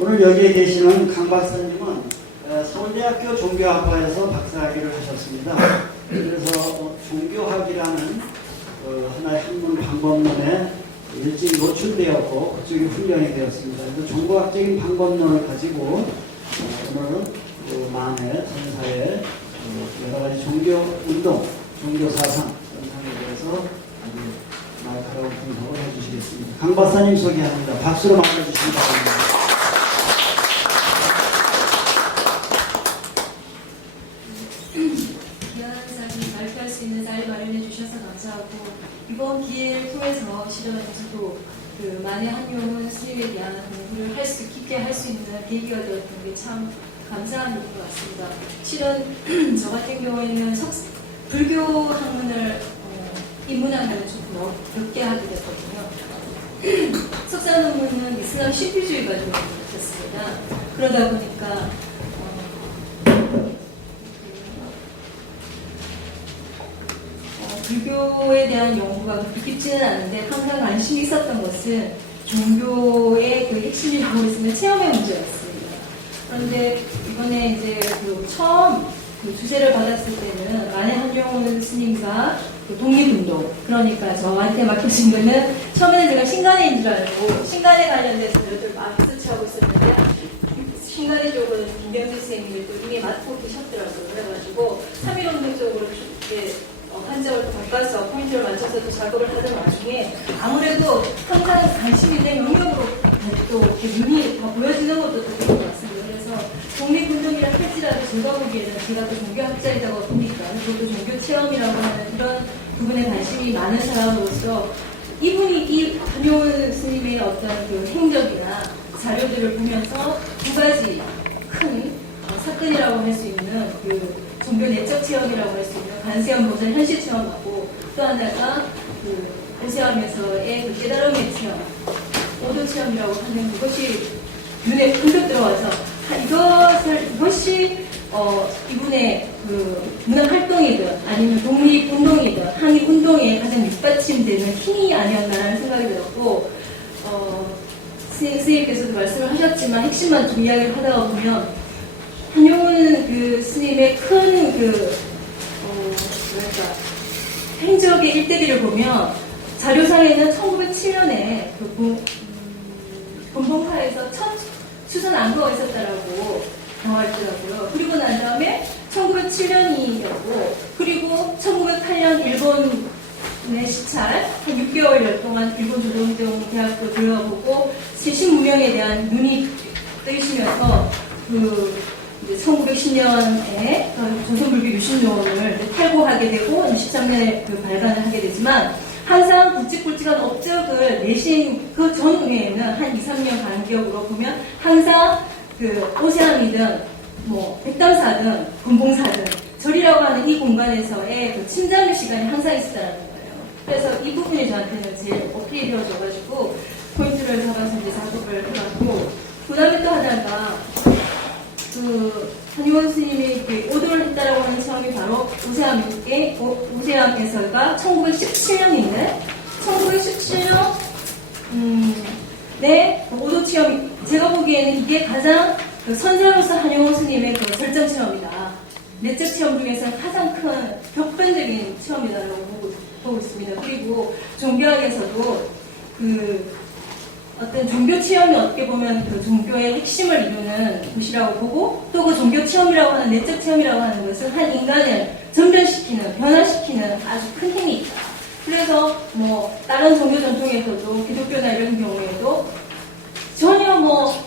오늘 여기에 계시는 강 박사님은 서울대학교 종교학과에서 박사학위를 하셨습니다. 그래서 종교학이라는 하나의 한문 방법론에 일찍 노출되었고 그쪽이 훈련이 되었습니다. 그래서 종교학적인 방법론을 가지고 오늘은 만해 선사의 여러 가지 종교 운동, 종교 사상 등에 대해서 아주 날카로운 분석을 해주시겠습니다. 강 박사님 소개합니다. 박수로 맞아주시기 바랍니다. 발표할 수 있는 자리 마련해 주셔서 감사하고, 이번 기회를 통해서 실은 저도 만해 한용운 스님에 대한 공부를 깊게 할 수 있는 계기가 되었던 게 참 감사한 일인 것 같습니다. 실은 저 같은 경우에는 불교 학문을 입문하면 조금 어렵게 하게 됐거든요. 석사 논문은 이슬람 신비주의 가지고 있었습니다. 그러다 보니까 불교에 대한 연구가 그렇게 깊지는 않은데 항상 관심이 있었던 것은 종교의 그 핵심이라고 했으면 체험의 문제였습니다. 그런데 이번에 이제 처음 주제를 받았을 때는 만해 한용운 스님과 독립운동, 그러니까 저한테 맡겨진 거는 처음에는 제가 신간회인 줄 알고 신간에 관련돼서 늘 많이 서치하고 있었는데 신간회 쪽은 김병재 선생님들도 이미 맡고 계셨더라고요. 그래가지고 3.1운동 쪽으로 한적을 또 바꿔서 포인트를 맞춰서 또 작업을 하던 와중에 아무래도 항상 관심 있는 영역으로 또 이렇게 눈이 더 보여지는 것도 또 그런 것 같습니다. 그래서 독립운동이라 할지라도 제가 보기에는 제가 또 종교학자이다 보니까 저도 종교 체험이라고 하는 이런 부분에 관심이 많은 사람으로서 이 한용운 스님의 어떤 행적이나 자료들을 보면서 두 가지 큰 사건이라고 할 수 있는 종교 내적 체험이라고 할 수 있는 관세음 보전 현실 체험하고, 또 하나가 오세암에서의 깨달음의 체험, 오도 체험이라고 하는 그것이 눈에 흔적 들어와서 이것이 이분의 문화 활동이든 아니면 독립 운동이든 항의 운동에 가장 밑받침되는 힘이 아니었나라는 생각이 들었고, 선생님께서도 말씀을 하셨지만 핵심만 좀 이야기를 하다가 보면 한용운 스님의 큰 행적의 일대기를 보면 자료상에는 1907년에 본봉파에서 첫 수선 안거가 있었다라고 나와 있더라고요. 그리고 난 다음에 1907년이었고, 그리고 1908년 일본의 시찰 한 6개월 동안 일본 조선대학도 들어가보고 신문명에 대한 눈이 뜨이시면서 1910년에 조선불교 유신론을 탈고하게 되고 13년에 발간을 하게 되지만, 항상 굵직굵직한 업적을 내신 그 전후에는 한 2, 3년 간격으로 보면 항상 오세암이든 백담사든 금봉사든 절이라고 하는 이 공간에서의 침잠의 시간이 항상 있었다는 거예요. 그래서 이 부분이 저한테는 제일 어필이 되어져가지고 포인트를 잡아서 이제 작업을 해봤고, 그 다음에 또 하나가 한용운 스님이 오도를 했다라고 하는 체험이 바로 오세암에서가 1917년인데 1917년 오도 체험이, 제가 보기에는 이게 가장 선사로서 한용운 스님의 절정 체험이다. 내적 체험 중에서는 가장 큰 격변적인 체험이다라고 보고 있습니다. 그리고 종교학에서도 어떤 종교 체험이 어떻게 보면 종교의 핵심을 이루는 것이라고 보고, 또 그 종교 체험이라고 하는 내적 체험이라고 하는 것은 한 인간을 전변시키는, 변화시키는 아주 큰 힘이 있다. 그래서 다른 종교 전통에서도 기독교나 이런 경우에도 전혀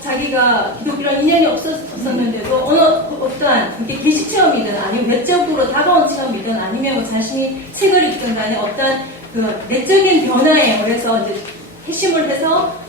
자기가 기독교랑 인연이 없었는데도 어떠한 그게 계시 체험이든 아니면 내적으로 다가온 체험이든 아니면 자신이 책을 읽든 간에 어떠한 내적인 변화에 의해서 이제 핵심을 해서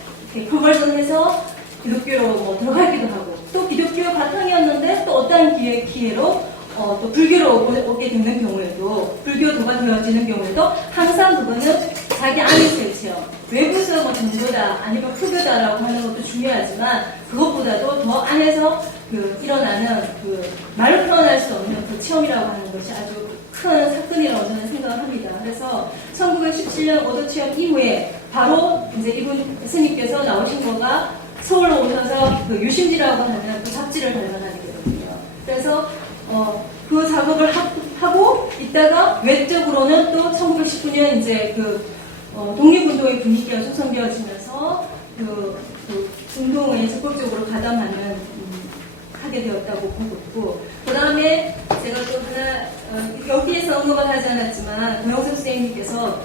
컨버전해서 기독교로 들어가기도 하고, 또 기독교 바탕이었는데 또 어떠한 기회로 또 불교로 오게 되는 경우에도, 불교도가 되어지는 경우에도 항상 그거는 자기 안에서의 체험, 외부에서 종교다 아니면 흑교다라고 하는 것도 중요하지만 그것보다도 더 안에서 일어나는 말로 표현할 수 없는 체험이라고 하는 것이 아주 큰 사건이라고 저는 생각을 합니다. 그래서 1917년 오도 체험 이후에 바로 이제 이분 스님께서 나오신 거가 서울로 오셔서 그 유심지라고 하는 그 잡지를 발간하게 되거든요. 그래서 그 작업을 하고 있다가 외적으로는 또 1919년 이제 그 독립운동의 분위기가 조성되어지면서 그 운동에 적극적으로 가담하는 하게 되었다고 보고 있고, 그 다음에 제가 또 하나 여기에서 언급을 하지 않았지만 고영석 선생님께서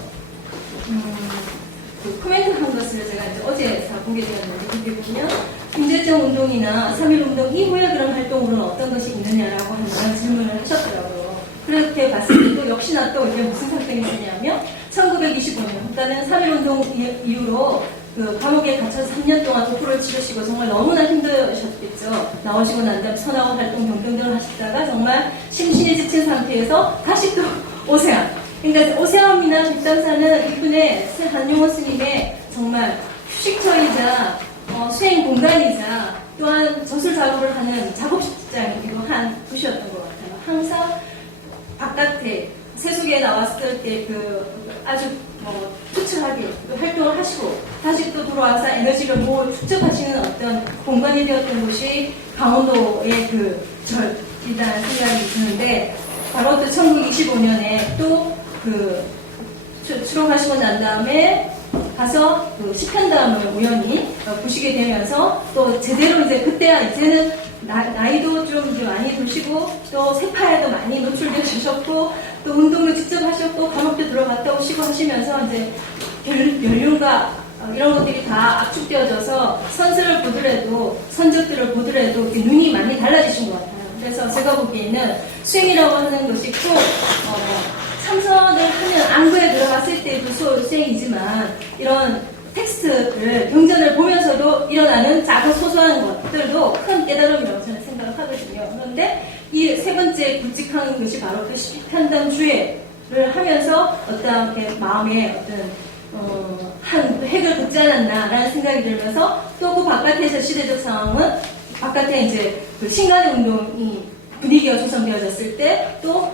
그 코멘트 한 것을 제가 이제 어제 다 보게 되었는데, 거기 보면 김제정 운동이나 3.1운동 이후에 그런 활동으로는 어떤 것이 있느냐라고 하는 질문을 하셨더라고요. 그렇게 봤을 때 또 역시나 또 이게 무슨 상황이 있냐면 1925년, 그러니까는 3.1운동 이후로 그 감옥에 갇혀서 3년 동안 도포를 치르시고 정말 너무나 힘드셨겠죠. 나오시고 난 다음 선하고 활동 등등을 하시다가 정말 심신이 지친 상태에서 다시 또 오세암. 그러니까 오세암이나 뒷담사는 이분의 한용호 스님의 정말 휴식처이자 수행 공간이자 또한 저술 작업을 하는 작업실장이기도 한 곳이었던 것 같아요. 항상 바깥에 세속에 나왔을 때 그 아주 투철하게 활동을 하시고 다시 또 들어와서 에너지를 축적하시는 어떤 공간이 되었던 곳이 강원도의 그 절이라는 생각이 드는데, 바로 또 1925년에 또 그 출원하시고 난 다음에 가서 그 시편담을 우연히 보시게 되면서 또 제대로 이제 그때야 이제는 나이도 좀 많이 드시고 또 세파에도 많이 노출되셨고 또 운동을 직접 하셨고 감옥도 들어갔다 오시고 하시면서 이제 연륜과 이런 것들이 다 압축되어져서 선서를 보더라도 선적들을 보더라도 눈이 많이 달라지신 것 같아요. 그래서 제가 보기에는 수행이라고 하는 것이 꼭 참선을 하는 안구에 들어갔을 때도 수행이지만 이런 텍스트를 경전을 보면서도 일어나는 작은 소소한 것들도 큰 깨달음이라고 저는 생각을 하거든요. 그런데 이 세 번째 굵직한 것이 바로 그 시편담 주회를 하면서 어떤 마음에 어떤 한 획을 긋지 않았나라는 생각이 들면서 또 그 바깥에서 시대적 상황은 바깥에 이제 그 신간의 운동이 분위기가 조성되어졌을 때 또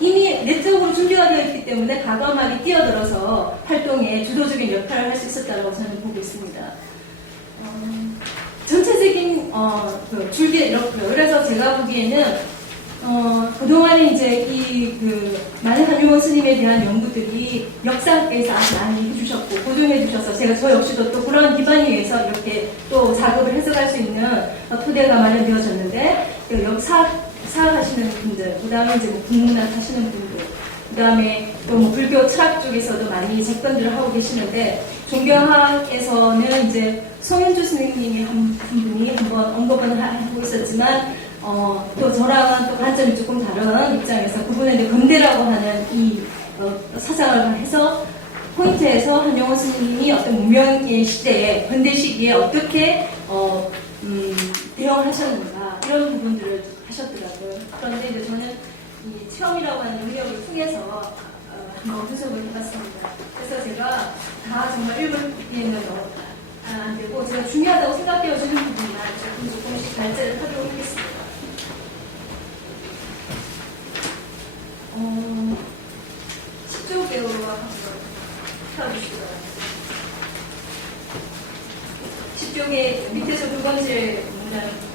이미 내적으로 준비가 되어 있기 때문에 과감하게 뛰어들어서 활동에 주도적인 역할을 할 수 있었다고 저는 보고 있습니다. 전체적인 그 줄기가 이렇고요. 그래서 제가 보기에는 그동안에 이제 많은 한용원 스님에 대한 연구들이 역사학에서 아주 많이 해주셨고 고정해 주셔서 저 역시도 또 그런 기반에 의해서 이렇게 또 작업을 해석할 수 있는 토대가 마련되어졌는데, 사학 하시는 분들, 그 다음에 이제 국문학 하시는 분들, 그 다음에 또 불교 철학 쪽에서도 많이 접근들을 하고 계시는데, 종교학에서는 이제 송현주 스님이 한 분이 한번 언급을 하고 있었지만, 또 저랑은 또 관점이 조금 다른 입장에서 그분의 이제 근대라고 하는 이 사상을 해서 포인트에서 한용원 스님이 어떤 문명의 시대에 근대 시기에 어떻게 대응을 하셨는가 이런 부분들을 하셨더라고요. 그런데 이제 저는 이 체험이라고 하는 능력을 통해서 한번 분석을 해봤습니다. 그래서 제가 다 정말 읽기에는 안 되고 제가 중요하다고 생각되어지는 부분만 조금씩 발제를 하도록 하겠습니다. 10조 배우와 한번 펴주시기 바랍니다. 10쪽의 밑에서 두 번째 문장부터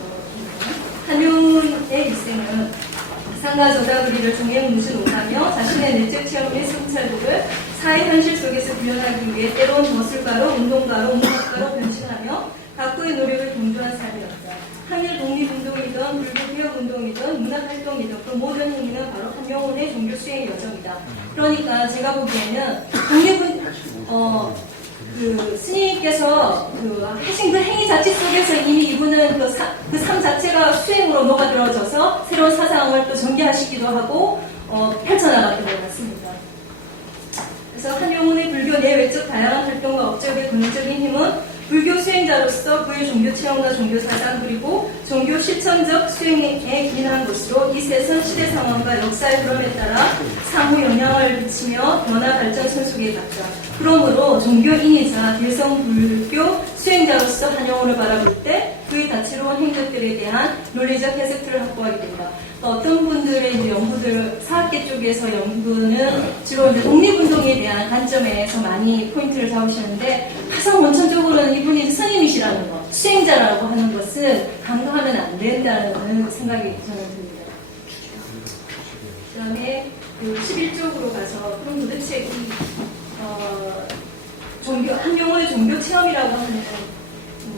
한용의 일생은 상가 저다구리를 종행 무신오사며 자신의 내적 체험의 성찰도를 사회 현실 속에서 구현하기 위해 때론 저술가로 운동가로 문학가로 변신하며 각고의 노력을 동조한 삶이었다. 한일 독립운동이든 불교 개혁운동이든 문학활동이든 그 모든 행위는 바로 한용운의 종교 수행의 여정이다. 그러니까 제가 보기에는 그 스님께서 하신 그 행위 자체 속에서 이미 이분은 그 삶 자체가 수행으로 녹아들어져서 새로운 사상을 또 전개하시기도 하고 펼쳐나갔던 것 같습니다. 그래서 한용운의 불교 내외적 다양한 활동과 업적의 근원적인 힘은 불교 수행자로서 그의 종교 체험과 종교 사상 그리고 종교 실천적 수행에 기인한 것으로 이 세선 시대 상황과 역사의 흐름에 따라 상호 영향을 미치며 변화 발전 선속에 갔다. 그러므로 종교인이자 대성 불교 수행자로서 한용운을 바라볼 때 그의 다채로운 행적들에 대한 논리적 해석들을 확보하게 된다. 어떤 분들의 이제 연구들, 사학계 쪽에서 연구는 주로 이제 독립운동에 대한 관점에서 많이 포인트를 잡으시는데 가장 원천적으로는 이분이 스님이시라는 거. 수행자라고 하는 것은 간과하면 안 된다는 생각이 저는 듭니다. 그 다음에 그 11쪽으로 가서 그럼 도대체 이 종교, 한용운의 종교 체험이라고 하는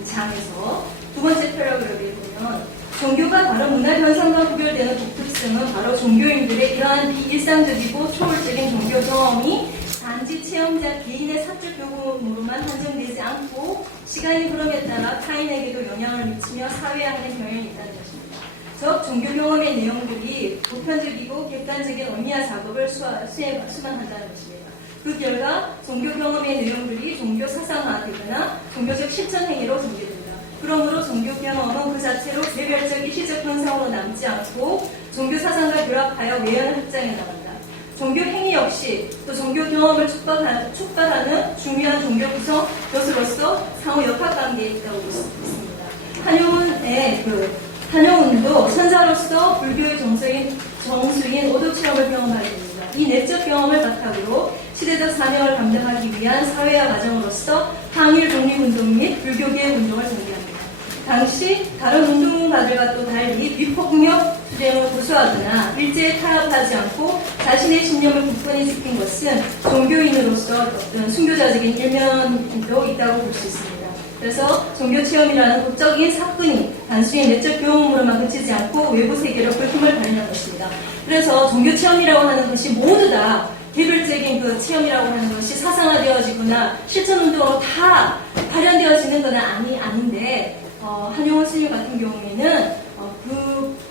장에서 두 번째 패러그래프에 보면 종교가 다른 문화 현상과 구별되는 독특성은 바로 종교인들의 이러한 비일상적이고 초월적인 종교 경험이 단지 체험자 개인의 사적 교훈으로만 한정되지 않고 시간의 흐름에 따라 타인에게도 영향을 미치며 사회화하는 경향이 있다는 것입니다. 즉 종교 경험의 내용들이 보편적이고 객관적인 의미화 작업을 수반한다는 것입니다. 그 결과 종교 경험의 내용들이 종교 사상화되거나 종교적 실천 행위로 전개됩니다. 그러므로 종교 경험은 그 자체로 개별적 일시적 현상으로 남지 않고 종교 사상과 결합하여 외연 확장해 나간다. 종교 행위 역시 또 종교 경험을 촉발하는 중요한 종교 구성 요소로서 상호 역학관계에 있다고 볼 수 있습니다. 한용운도 선사로서 불교의 정수인 오도 체험을 경험하게 됩니다. 이 내적 경험을 바탕으로 시대적 사명을 감당하기 위한 사회화 과정으로서 항일 독립운동 및 불교계의 운동을 전개합니다. 당시 다른 운동가들과 또 달리 비폭력 주장을 고수하거나 일제에 타협하지 않고 자신의 신념을 굳건히 지킨 것은 종교인으로서 어떤 순교자적인 일면도 있다고 볼 수 있습니다. 그래서 종교체험이라는 법적인 사건이 단순히 내적 경험으로만 그치지 않고 외부 세계로 불품을 발휘하는 것입니다. 그래서 종교체험이라고 하는 것이 모두 다 개별적인 그 체험이라고 하는 것이 사상화되어지거나 실천운동으로 다 발현되어지는 건 아닌데 한용운 스님 같은 경우에는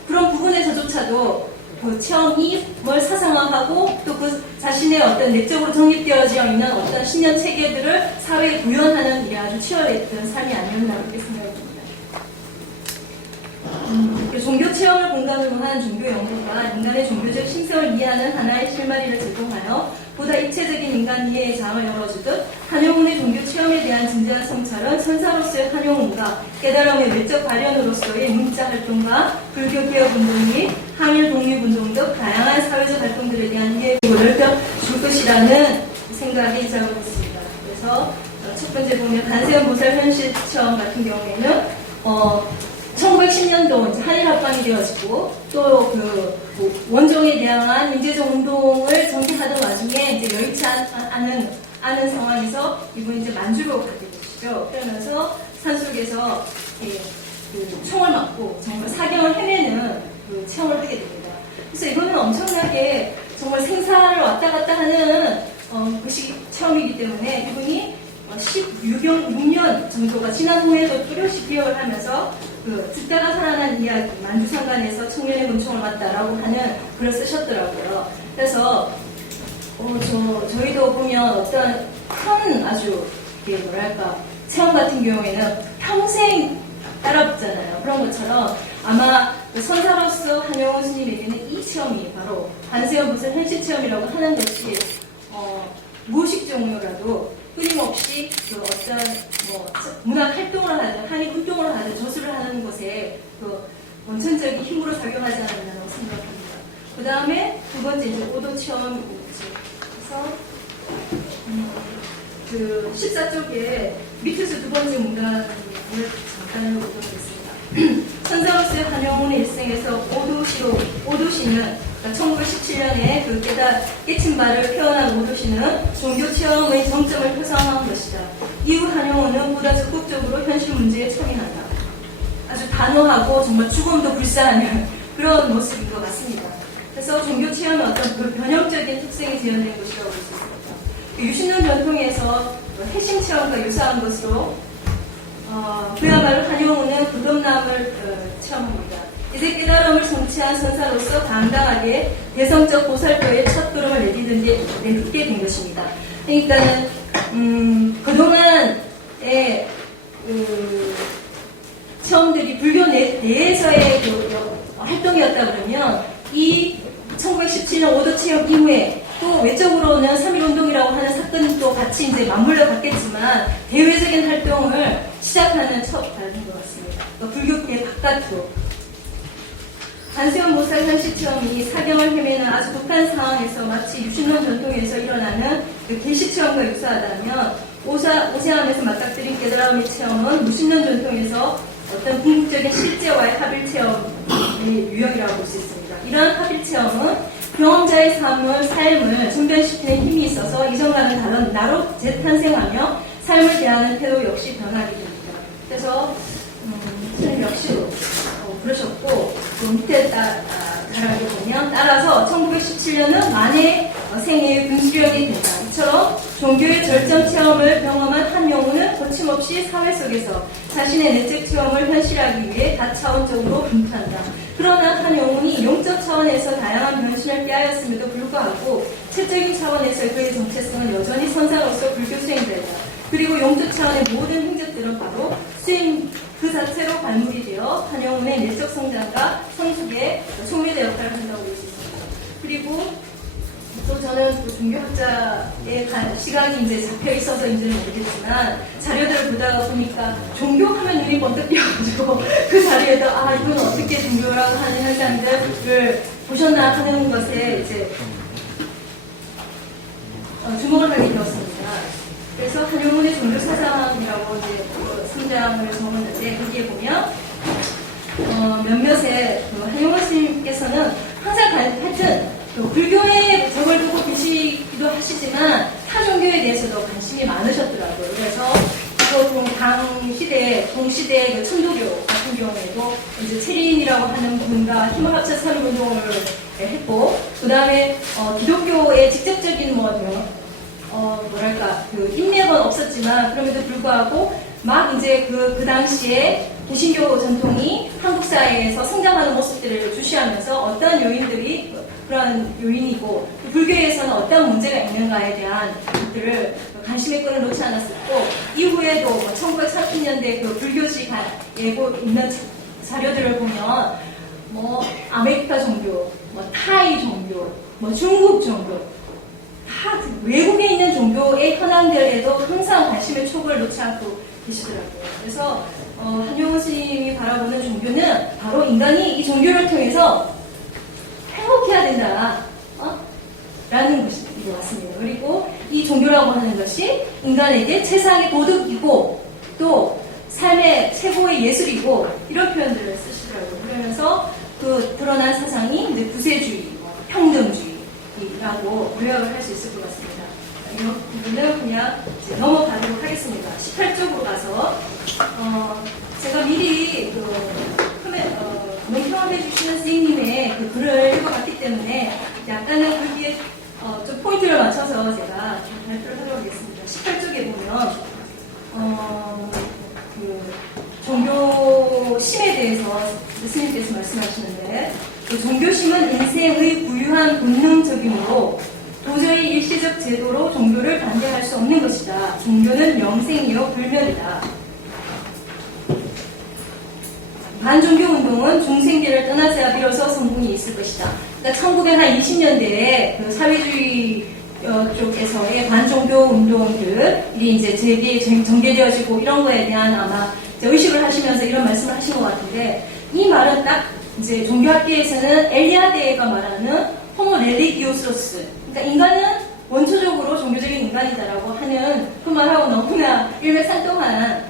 그런 부분에서조차도 그 체험이 뭘 사상화하고 또 그 자신의 어떤 내적으로 정립되어져 있는 어떤 신념 체계들을 사회에 구현하는 일에 아주 치열했던 삶이 아니었나 그렇게 생각이 듭니다. 종교 체험을 공간으로 한 종교 연구가 인간의 종교적 신성을 이해하는 하나의 실마리를 제공하여 보다 입체적인 인간 이해의 장을 열어주듯 한용운의 종교 체험에 대한 진지한 성찰은 선사로서의 한용운과 깨달음의 외적 발현으로서의 문자 활동과 불교 개혁 운동 및 항일 독립 운동 등 다양한 사회적 활동들에 대한 이해를 넓혀줄 것이라는 생각이 자고있습니다. 그래서 첫 번째 보면 간세현 보살 현실 체험 같은 경우에는 1910년도 한일 합방이 되어지고 또 그 원종에 대한 민주적 운동을 전개하던 와중에 이제 여의치 않은 상황에서 이분이 이제 만주로 가게 되시죠. 그러면서 산속에서 그 총을 맞고 정말 사경을 헤매는 그 체험을 하게 됩니다. 그래서 이거는 엄청나게 정말 생사를 왔다 갔다 하는 것이 체험이기 때문에 이분이 16년 정도가 지난 후에도 뚜렷이 기억을 하면서 듣다가 살아난 이야기, 만주상관에서 청년의 문총을 맞다라고 하는 글을 쓰셨더라고요. 그래서 저희도 보면 어떤 큰 아주 체험 같은 경우에는 평생 따라붙잖아요. 그런 것처럼 아마 선사로서 한용운 스님에게는 이 체험이 바로 간세현 보살 현실 체험이라고 하는 것이 무의식 종류라도 끊임없이 그 어떤 문학 활동을 하든 한일 운동을 하든 저술을 하는 것에 그 원천적인 힘으로 작용하지 않았나라고 생각합니다. 그 다음에 두 번째 이제 오도 체험이지. 그래서 그 14쪽에 밑에서 두 번째 문단을 잠깐 읽어보겠습니다. 선사로서의 한용운의 일생에서 오도시는 1917년에 그 깨친 바를 표현한 오도시는 종교 체험의 정점을 표상한 것이다. 이후 한용운은 보다 적극적으로 현실 문제에 참여한다. 아주 단호하고 정말 죽음도 불사하는 그런 모습인 것 같습니다. 그래서 종교 체험의 어떤 변형적인 특성이 재현된 것이라고 볼 수 있습니다. 유신론 전통에서 해심 체험과 유사한 것으로 그야말로 한용운은 부dom남을 체험합니다. 이제 깨달음을 성취한 선사로서 당당하게 대성적 보살표의 첫 걸음을 내딛게 된 것입니다. 그러니까는 그동안의 체험들이 불교 내에서의 활동이었다 그러면 이 1917년 오도 체험 이후에 또 외적으로는 3.1운동이라고 하는 사건도 같이 이제 맞물려 갔겠지만 대외적인 활동을 시작하는 첫 발인 것 같습니다. 불교계 바깥으로. 간세현 보살 현실 체험이 사경을 헤매는 아주 독한 상황에서 마치 유신론 전통에서 일어나는 그 계시 체험과 유사하다면 오세암에서 맞닥뜨린 깨달음의 체험은 무십 년 전통에서 어떤 궁극적인 실제와의 합일 체험의 유형이라고 볼 수 있습니다. 이러한 합일 체험은 경험자의 삶을 전변시키는 힘이 있어서 이전과는 다른 나로 재탄생하며 삶을 대하는 태도 역시 변하게 됩니다. 그래서 선생님 역시 그러셨고 그 밑에 자료를 보면 따라서 1917년은 만의 생애의 분수령이 된다. 이처럼 종교의 절정 체험을 경험한 한영우는 거침없이 사회 속에서 자신의 내적 체험을 현실하기 위해 다차원적으로 분투한다. 그러나 한영우는 영적 차원에서 다양한 변신을 꾀하였음에도 불구하고 체적인 차원에서의 그의 정체성은 여전히 선사로서 불교 수행자이다. 그리고 영적 차원의 모든 행적들은 바로 수행 그 자체로 발물이 되어 한영훈의 내적 성장과 성숙의 소매대 역할을 한다고 볼 수 있습니다. 그리고 또 저는 그 종교학자의 시각이 이제 잡혀 있어서인지는 모르겠지만 자료들을 보다가 보니까 종교하면 눈이 번뜩 띄어가지고 그 자리에도 이건 어떻게 종교라고 하는 현상들을 보셨나 하는 것에 이제 주목을 하게 되었습니다. 그래서 한영훈의 종교 사상이라고 이제 3장을 적었는데 거기에 보면 몇몇의 한영훈 스님께서는 항상 하여튼 불교에 적을 두고 계시기도 하시지만 타 종교에 대해서도 관심이 많으셨더라고요. 그래서 또 동시대 그 천도교 같은 경우에도 이제 체린이라고 하는 분과 힘을 합쳐 산업운동을 했고, 그 다음에 기독교의 직접적인 그 인맥은 없었지만 그럼에도 불구하고 막 이제 그 당시에 개신교 전통이 한국 사회에서 성장하는 모습들을 주시하면서 어떤 요인들이 그런 요인이고 불교에서는 어떤 문제가 있는가에 대한 것들을 관심에 끌어놓지 않았었고, 이후에도 1930년대 그 불교지에 있는 자료들을 보면 아메리카 종교, 타이 종교, 중국 종교 다 외국에 있는 종교의 현황들에도 항상 관심의 촉을 놓지 않고 계시더라고요. 그래서 한용훈 스님이 바라보는 종교는 바로 인간이 이 종교를 통해서 행복해야 된다 라는 것인 것 같습니다. 그리고 이 종교라고 하는 것이 인간에게 최상의 도덕이고 또 삶의 최고의 예술이고 이런 표현들을 쓰시더라고요. 그러면서 그 드러난 사상이 이제 구세주의, 평등주의라고 요약을 할 수 있을 것 같습니다. 이 부분은 그냥 이제 넘어가도록 하겠습니다. 18쪽으로 가서 제가 미리 논평해 주시는 선생님의 그 글을 읽어봤기 때문에 약간은 거기에 좀 포인트를 맞춰서 제가 발표를 하도록 하겠습니다. 18쪽에 보면 그 종교심에 대해서 스님께서 말씀하시는데, 그 종교심은 인생의 부유한 본능적이므로 도저히 일시적 제도로 종교를 반대할 수 없는 것이다. 종교는 영생이요 불멸이다. 반종교 운동은 중생계를 떠나서야 비로소 성공이 있을 것이다. 그러니까 1920년대에 그 사회주의 쪽에서의 반종교 운동들이 이제 전개되어지고 이런 거에 대한 아마 의식을 하시면서 이런 말씀을 하신 것 같은데, 이 말은 딱 이제 종교학계에서는 엘리아데가 말하는 호모 렐리기오스로스, 그러니까 인간은 원초적으로 종교적인 인간이다라고 하는 그 말하고 너무나 일맥상통한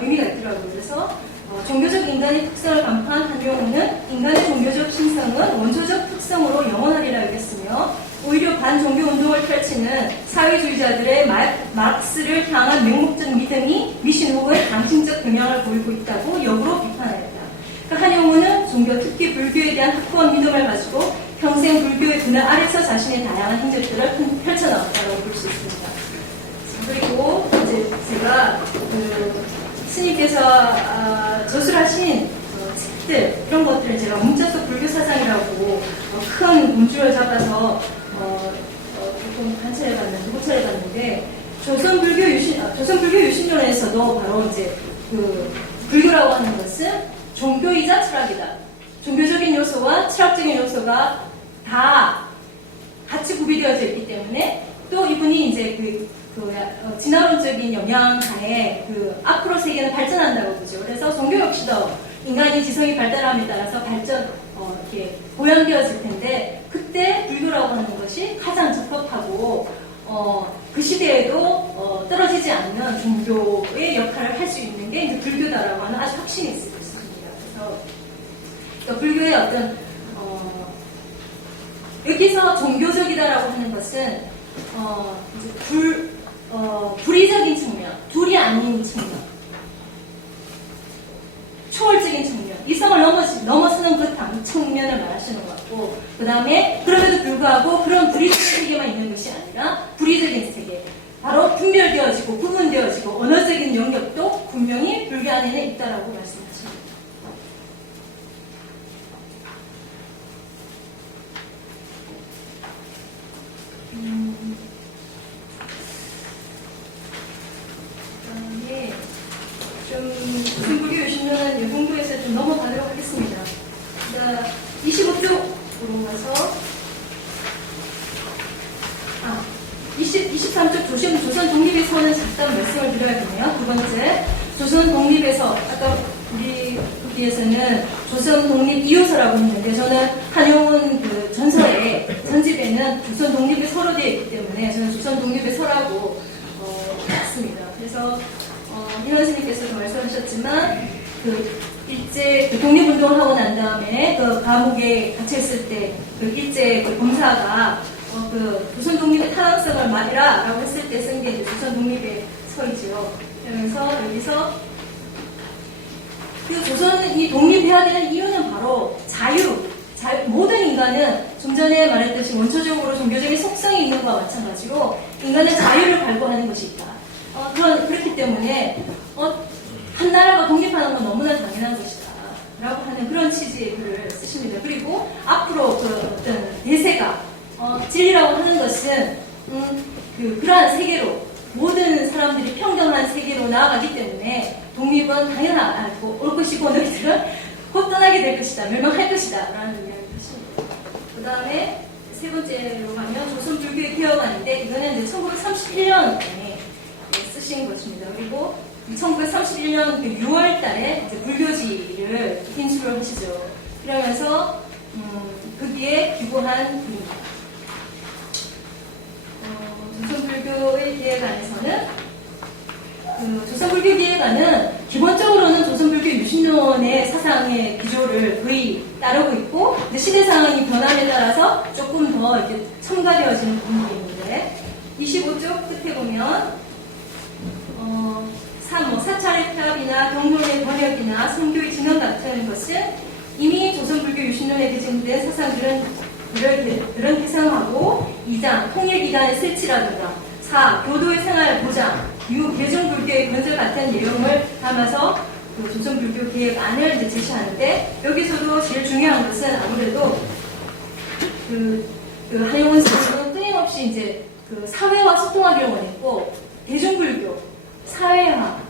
의미가 있더라고요. 그래서 종교적 인간의 특성을 간파한 한용우는 인간의 종교적 신성은 원초적 특성으로 영원하리라 여겼으며, 오히려 반종교 운동을 펼치는 사회주의자들의 마르크스를 향한 맹목적 믿음이 미신 혹은 강심적 경향을 보이고 있다고 역으로 비판하였다. 그러니까 한용우는 종교, 특히 불교에 대한 확고한 믿음을 가지고 평생 불교의 그늘 아래서 자신의 다양한 행적들을 펼쳐나왔다고 볼 수 있습니다. 그리고 이제 제가 스님께서 저술하신 책들, 이런 것들을 제가 문자속 불교 사상이라고 큰 문줄을 잡아서 조금 관찰해봤는데, 고찰해봤는데, 조선불교 유신론에서도 바로 이제 그 불교라고 하는 것은 종교이자 철학이다. 종교적인 요소와 철학적인 요소가 다 같이 구비되어져 있기 때문에, 또 이분이 이제 진화론적인 영향하에 앞으로 세계는 발전한다고 보죠. 그래서 종교 역시도 인간이 지성이 발달함에 따라서 이렇게 보양되어질 텐데, 그때 불교라고 하는 것이 가장 적합하고 그 시대에도 떨어지지 않는 종교의 역할을 할 수 있는 게 이제 불교다라고 하는 아주 확신이 있을 것입니다. 그래서 그러니까 불교의 어떤 여기서 종교적이다라고 하는 것은 이제 불의적인 측면, 둘이 아닌 측면, 초월적인 측면, 이성을 넘어서는 그 측면을 말하시는 것 같고, 그 다음에 그럼에도 불구하고 그런 불의적인 세계만 있는 것이 아니라 불의적인 세계, 바로 분별되어지고 구분되어지고 언어적인 영역도 분명히 불교 안에는 있다라고 말씀하십니다. 그다음에 좀 불교 유신론은 이 정도에서 좀 넘어가도록 하겠습니다. 25쪽으로 가서 23쪽 조선 독립의 선은 잠깐 말씀을 드려야겠네요. 두 번째, 조선 독립에서 아까 우리 거기에서는 조선 독립 이유서라고 했는데 저는 한용운 그 전서에 전집에는 조선 독립의 서로 되어 있기 때문에 저는 조선 독립의 서라고 봤습니다. 그래서 이현 선생님께서도 말씀하셨지만 그 일제 그 독립운동을 하고 난 다음에 그 감옥에 갇혔을 때 그 일제 그 검사가 그 조선 독립의 타당성을 말이라라고 했을 때 쓴 게 조선 독립의 서이지요. 그래서 여기서 그 조선이 독립해야 되는 이유는 바로 모든 인간은 좀 전에 말했듯이 원초적으로 종교적인 속성이 있는 것과 마찬가지로 인간은 자유를 갈구하는 것이 있다. 그렇기 때문에 한 나라가 독립하는 건 너무나 당연한 것이다. 라고 하는 그런 취지의 글을 쓰십니다. 그리고 앞으로 그 어떤 대세가 진리라고 하는 것은 그러한 세계로 모든 사람들이 평등한 세계로 나아가기 때문에 독립은 당연하고 올 것이고 너희들은 곧 떠나게 될 것이다. 멸망할 것이다. 라는 이야기를 하십니다. 그 다음에 세 번째로 가면 조선 불교의 개혁안인데 이거는 이제 1931년에 쓰신 것입니다. 그리고 1931년 6월 달에 이제 불교지를 인수를 하시죠. 그러면서 거기에 기고한 글입니다. 조선불교의 기획안에서는 조선불교 기획안은 기본적으로는 조선불교 유신론의 사상의 기조를 거의 따르고 있고 시대 상황이 변함에 따라서 조금 더 이렇게 첨가되어지는 부분이 있는데 25쪽 끝에 보면 사찰의 타협이나 경론의 번역이나 선교의 진영 같은 것은 이미 조선불교 유신론에 개정된 사상들은 그런 해상하고 2장 통일기관의 설치라든가 4. 교도의 생활 보장 6. 대중불교의 건설 같은 내용을 담아서 그 조선불교 계획안을 이제 제시하는데 여기서도 제일 중요한 것은 아무래도 한용운 선생님은 끊임없이 이제 그 사회와 소통하기를 원했고 대중불교, 사회화,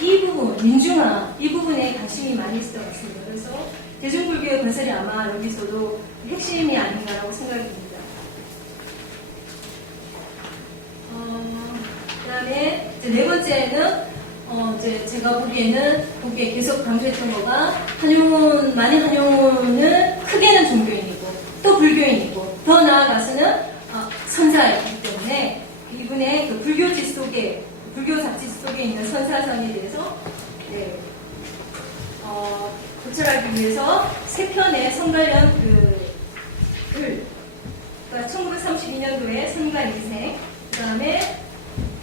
이 부분, 민중화 이 부분에 관심이 많이 있었던 것 같습니다. 그래서 대중불교의 건설이 아마 여기서도 핵심이 아닌가라고 생각이 듭니다. 그 다음에 네 번째는 이제 제가 보기에 계속 강조했던 거가 만약 한용운은 크게는 종교인이고 또 불교인이고 더 나아가서는 선사이기 때문에 이분의 그 불교 잡지 속에 있는 선사선에 대해서 고찰하기 위해서 세 편의 선관련 그러니까 1932년도에 선관인생, 그 다음에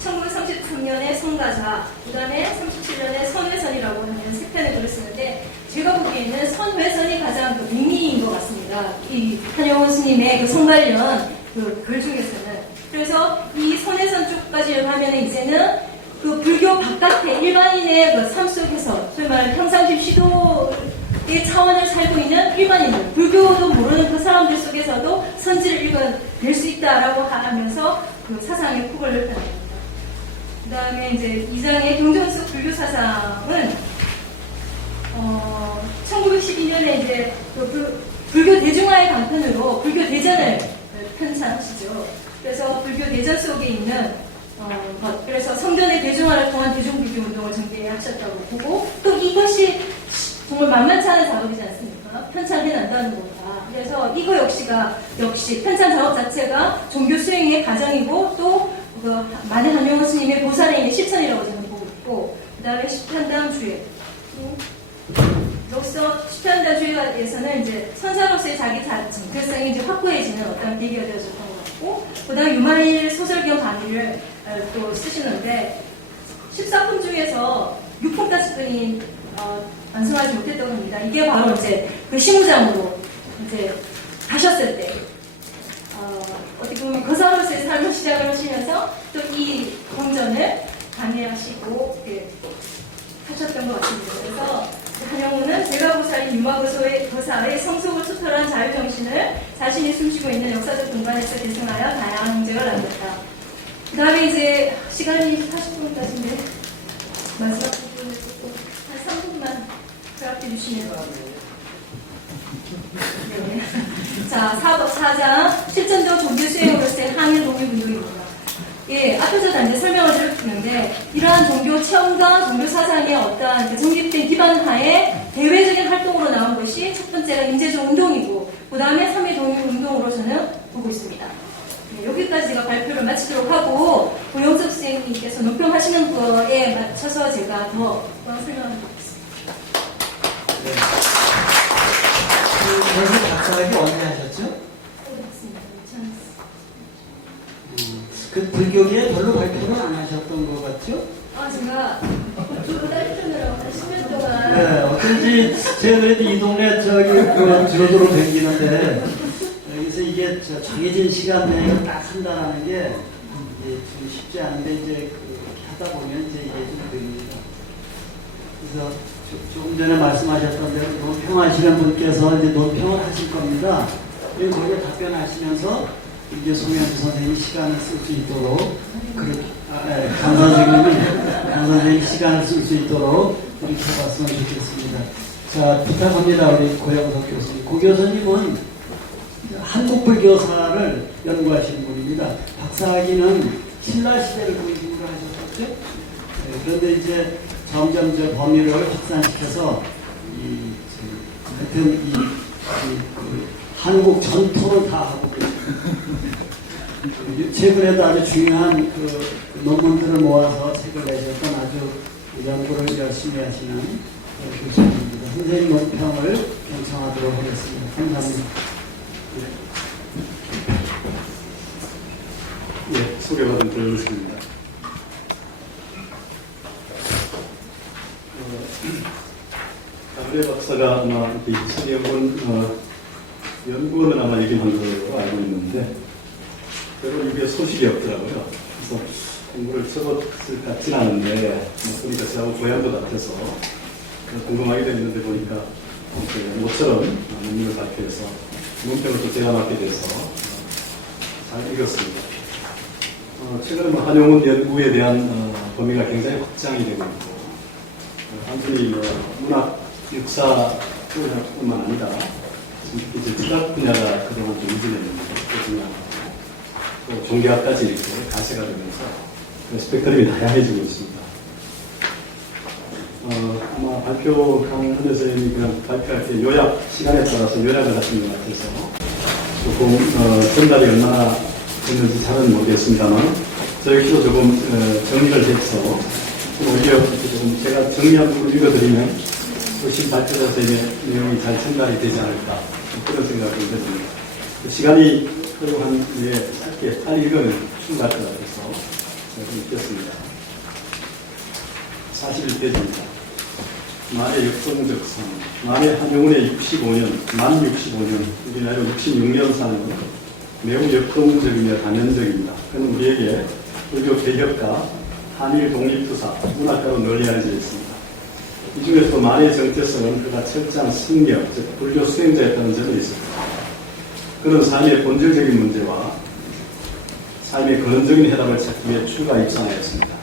1933년에 선가자, 그 다음에 37년에 선회선이라고 하는 세 편의 글을 쓰는데 제가 보기에는 선회선이 가장 그 의미인 것 같습니다. 이 한용운 스님의 그 선관련 그 글 중에서는. 그래서 이 선회선 쪽까지 가면 이제는 그 불교 바깥에 일반인의 그 삶 속에서 소위 말하는 평상시 시도의 차원을 살고 있는 일반인들, 불교도 모르는 그 사람들 속에서도 선지를 읽어낼 수 있다라고 하면서 그 사상의 폭을 넓혀냅니다. 그 다음에 이제 2장의 경전속 불교 사상은 1912년에 이제 그 불교 대중화의 강편으로 불교 대전을 편찬하시죠. 그래서 불교 대전 속에 있는 그래서 성전의 대중화를 통한 대중불교 운동을 전개하셨다고 보고 또 이것이 정말 만만치 않은 작업이지 않습니까? 편찬해 난다는 거가. 그래서 이거 역시 편찬 작업 자체가 종교 수행의 과정이고 또 많은 한용호 스님의 보살행의 실천이라고 저는 보고 있고, 그 다음에 십편담주의. 여기서 십편담주의에서는 이제 선사로서의 자기 정체성이 이제 확고해지는 어떤 계기가 되어줬던 것 같고, 그 다음에 유마일 소설경 강의를 또 쓰시는데, 14품 중에서 6품까지뿐이 완성하지 못했던 겁니다. 이게 바로 이제 그 시무장으로 이제 가셨을 때, 어떻게 보면 거사로서의 삶을 시작을 하시면서 또 이 공전을 관여하시고 하셨던 것 같습니다. 그래서 한영우는 제가보살인 유마고사의 성속을 투철한 자유정신을 자신이 숨쉬고 있는 역사적 공간에서 계승하여 다양한 문제를 남겼다. 그 다음에 이제 시간이 40분까지인데 마지막 부분을 한 3분만 허락해 주시면. 네. 자, 4장 실전적 종교 수행으로서의 항일 독립운동입니다. 예, 앞에서 단지 설명을 드렸는데, 이러한 종교 체험과 종교 사상의 어떠한 정립된 기반 하에 대외적인 활동으로 나온 것이 첫 번째가 인재적 운동이고, 그 다음에 3회 독립운동으로 저는 보고 있습니다. 네, 여기까지 제가 발표를 마치도록 하고, 고영석 선생님께서 논평하시는 거에 맞춰서 제가 더 설명을 드리겠습니다. 네. 그 박사학위 언제 하셨죠? 맞습니다. 그 불교계에 별로 발표를 안 하셨던 것 같죠? 제가 그쪽으로 딸주느라고 한 10년 동안. 네, 어쩐지 제가 그래도 이 동네 주로도로 댕기는데, 여기서 이게 정해진 시간 내에 딱 한다는 게 이제 좀 쉽지 않은데, 이제 그렇게 하다 보면 이제 이게 좀 됩니다. 그래서 조금 전에 말씀하셨던 대로 논평하시는 분께서 이제 논평을 하실 겁니다. 거기에 답변하시면서 이제 송현주 선생님이 시간을 쓸 수 있도록, 강 선생님이 시간을 쓸 수 있도록 이렇게 해봤으면 좋겠습니다. 자, 부탁합니다. 우리 고영석 교수님. 고 교수님은 한국불교사를 연구하시는 분입니다. 박사학위는 신라시대를 공부를 하셨었죠? 네, 그런데 이제 점점 저 범위를 확산시켜서 하여튼 한국 전토를 다 하고 최근에도 아주 중요한 논문들을 모아서 책을 내셨던 아주 연구를 열심히 하시는 교수님입니다. 선생님 논평을 경청하도록 하겠습니다. 감사합니다. 예, 소개받은 고영석입니다. 가브리엘 박사가 아마 이천여군 연구원을 아마 얘기한 걸로 알고 있는데, 별로 이게 소식이 없더라고요. 그래서 공부를 적었을 것 같진 않은데, 보니까 저하고 고향도 같아서 궁금하게 됐는데, 보니까 모처럼 논문을 발표해서 논평을 또 제가 맡게 돼서 잘 읽었습니다. 최근에 한용운 연구에 대한 범위가 굉장히 확장이 되고 있고, 단순히 문학, 역사뿐만 아니라 이제 철학 분야가 그동안 좀 유지됐는데, 또 종교학까지 이렇게 가세가 되면서 스펙트럼이 다양해지고 있습니다. 아마 발표 강의하는 선생님이 그냥 발표할 때 요약, 시간에 따라서 요약을 하신 것 같아서 조금 전달이 얼마나 됐는지 잘은 모르겠습니다만, 저 역시도 조금 정리를 해서 오히려 조금 제가 정리한 부분을 읽어드리면 훨씬 발표 자체의 내용이 잘 전달이 되지 않을까, 그런 생각이 듭니다. 시간이 허용한 뒤에 짧게 빨리 읽으면 충분할 것 같아서 제가 좀 읽겠습니다. 41페이지입니다. 만의 역동적 상. 만의 한용운의 65년, 만 65년, 우리나라 66년 사는 매우 역동적이며 단연적입니다. 그는 우리에게 불교 개혁과 한일 독립투사, 문학가로 널리 알려져 있습니다. 이 중에서도 만의 정체성은 그가 철저한 승려, 즉 불교 수행자였다는 점이 있습니다. 그런 삶의 본질적인 문제와 삶의 근원적인 해답을 찾기 위해 출가 입상하였습니다.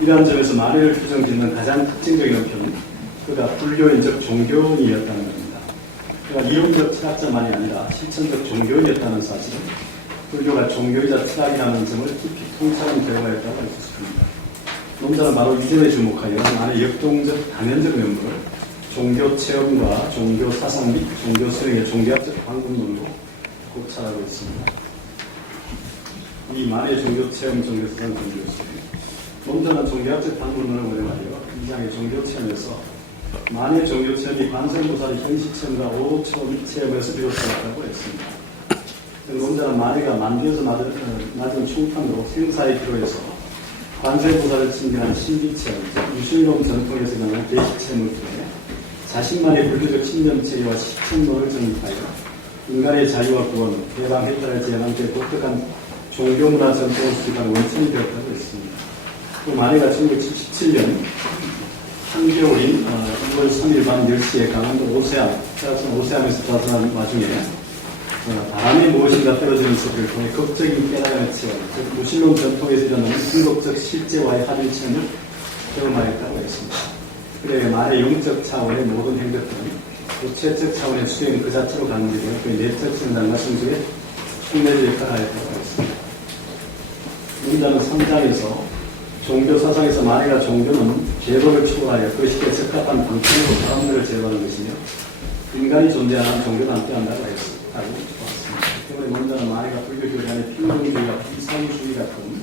이러한 점에서 만해를 규정짓는 가장 특징적인 형편은 그가 불교인적 종교인이었다는 겁니다. 그가 이론적 철학자만이 아니라 실천적 종교인이었다는 사실은 불교가 종교이자 철학이라는 점을 깊이 통찰한 결과였다고 할 수 있습니다. 논자는 바로 이 점에 주목하여 만의 역동적, 단연적 면모를 종교 체험과 종교 사상 및 종교 수행의 종교학적 방법론으로 고찰하고 있습니다. 이 만의 종교 체험, 종교 사상, 종교 수행. 먼저는 종교학적 방법론을 원행하여 2장의 종교 체험에서 만의 종교 체험이 관세음보살의 현실 체험과 오초 체험에서 비롯되었다고 했습니다. 논자는 만해가 만디에서 맞은 충판으로 생사에 필요해서 관세음보살을 칭찬한 신비체험, 즉 유실론 전통에서 일어난 대식체험을 통해 자신만의 불교적 신념체계와 실천론을 정립하여 인간의 자유와 구원, 해방, 해탈을 제한한 데 독특한 종교문화 전통을 수립한 원천이 되었다고 했습니다. 또 만해가 1977년 한겨울인 2월 3일 밤 10시에 강원도 오세암에서 자선한 와중에 바람이 무엇인가 떨어지는 소리를 통해 극적인 깨달음의 체험, 즉 무신론 전통에서 일어나는 궁극적 실제와의 합일 체험을 경험하였다고 했습니다. 그래 만의 영적 차원의 모든 행적들은 구체적 차원의 수행 그 자체로 가능되고 그의 내적 성장과 성숙에 흉내를 역할을 하였다고 했습니다. 문자는 3장에서 종교 사상에서 만해가 종교는 계도를 추구하여 그 시기에 적합한 방편으로 사람들을 제어하는 것이며 인간이 존재하는 종교는 함께한다고 했습니다. 때문에 먼저는 만해가 불교 교단의 평등주의와 비상주의 같은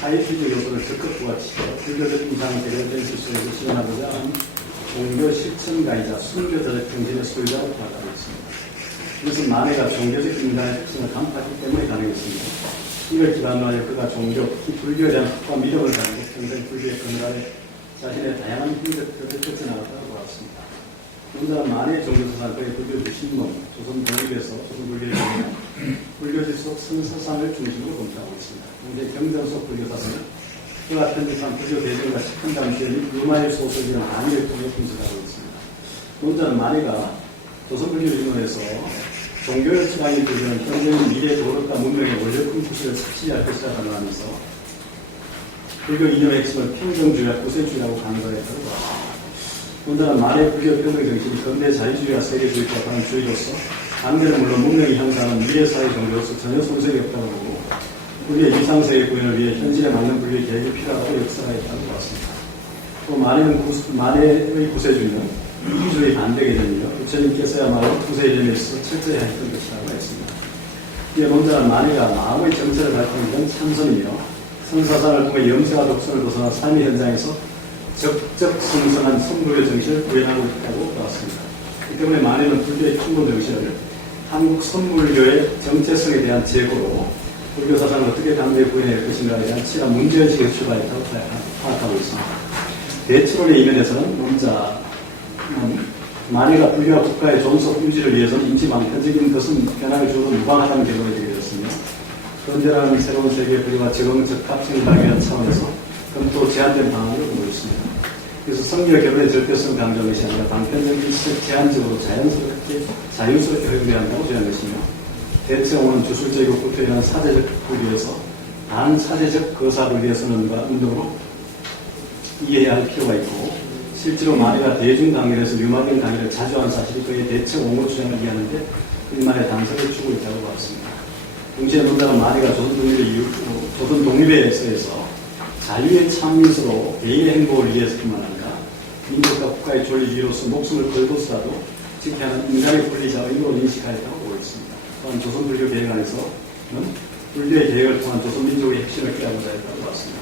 사회주의적 요소를 적극 부각시켜 불교적 이상 대결된 실수에서 실현하고자 하는 종교 실천가이자 순교자적 정신의 소유자로 부각하고 있습니다. 이것은 만해가 종교적 인간의 특성을 간파했기 때문에 가능했습니다. 이걸 기반으로 하여 그가 종교, 특히 불교에 대한 특과 믿음을 가지고 평생 불교의 근간에 자신의 다양한 행적들을 펼쳐나갔다고 보았습니다. 먼저는 만해의 종교사상, 그의 불교 주신론, 조선 독립에서 조선 불교의 불교질 속 선사상을 중심으로 검토하고 있습니다. 현재 경전 속 불교사상은 그가 편집한 불교 대전과 식한담 시연이 유마일 소설이라는 단위를 통해 분석하고 있습니다. 먼저는 만해가 조선 불교 인원에서 종교의 수강이 되면 현재의 미래 도덕과 문명의 원력품 구실을 삭제할 것이라 단언하면서 불교 이념의 핵심을 평등주의와 구세주의라고 강조했다고 봤습니다. 먼저는 만해 불교 평등 정신이 근대 자유주의와 세계주의와 다른 주의로서 당대는 물론 문명이 형성하는 미래사회 종교로서 전혀 손색이 없다고 보고 불교의 이상세계 구현을 위해 현실에 맞는 불교의 계획이 필요하다고 역사하였다고 봤습니다. 또 만해의 구세주의는 이기주의 반대 개념이요. 부처님께서야말로 구세개념에 있어서 철저히 하셨던 것이라고 했습니다. 이에 먼저는 만해가 마음의 정체를 밝히는 참선이며 선사상을 통해 염세와 독선을 벗어나 삶의 현장에서 적적 성성한 선불교 정신을 구현하고 있다고 보았습니다. 그 때문에 만해는 불교의 충분 정신을 한국 선불교의 정체성에 대한 재고로 불교 사상을 어떻게 강조해 구현할 것인가에 대한 치열한 문제의식에서 출발했다고 파악하고 있습니다. 대체론의 이면에서는 먼저 만해가 불교와 국가의 존속 유지를 위해서는 임시방편적인 것은 변화를 주어도 무방하다는 결론이 되게 되었으며 건전한 새로운 세계의 불교와 적응적 합성을 발견한 차원에서 검토 제한된 방안을 보고 있습니다. 그래서 성리와 결론의 절대성을 강조한 것이 아니라 방편적인 시적 제한적으로 자연스럽게 허용되어야 한다고 제한 것이며 대체원은 주술적이고 구태이라는 사제적 불교에서 반사제적 거사불교의 선언과 운동으로 이해해야 할 필요가 있고 실제로 만해가 대중 강연에서 류마경 강의를 자주 한 사실이 그의 대체 옹호 주장을 이해하는데 그만의 단서를 주고 있다고 봤습니다. 동시에 논자는 만해가 조선 독립에 있어서 자유의 창민서로 개인의 행복을 위해서뿐만 아니라 민족과 국가의 존리 위로서 목숨을 걸고서라도 지켜야 하는 인간의 권리자 의무로 인식하였다고 보고 있습니다. 또한 조선 불교 계획 안에서는 불교의 계획을 통한 조선 민족의 핵심을 깨하고자 했다고 봤습니다.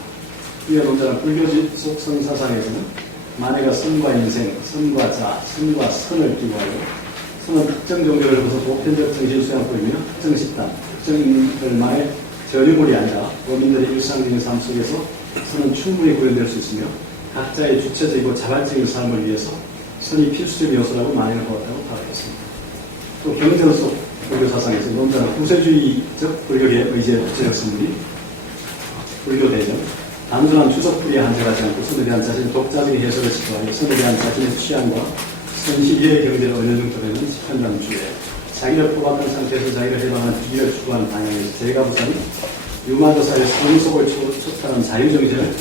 이에 논자는 불교 속 성사상에서는 만해가 선과 인생, 선과 자, 선과 선을 기고하여 선은 특정 종교를 벗어 보편적 정신 수양법이며 특정 집단, 특정 인물들만의 전유물이 아니라国민들의 일상적인 삶 속에서 선은 충분히 구현될 수 있으며 각자의 주체적이고 자발적인 삶을 위해서 선이 필수적 요소라고 만해를 보았다고 파악했습니다. 또 경전 속 불교 사상에서 논자는 구세주의적 불교의 의제 부처적 선물이 불교 대전, 단순한 추석풀이에 한정하지 않고 선에 대한 자신의 독자적인 해석을 시도하여 선에 대한 자신의 취향과 선시위의 경제를 어느 정도 되는 집현담주에 자기를 포박한 상태에서 자기를 해방한 비기를 추구하는 방향에서 제가부산이 유마도사의 성속을 촉탁하는 자유정신을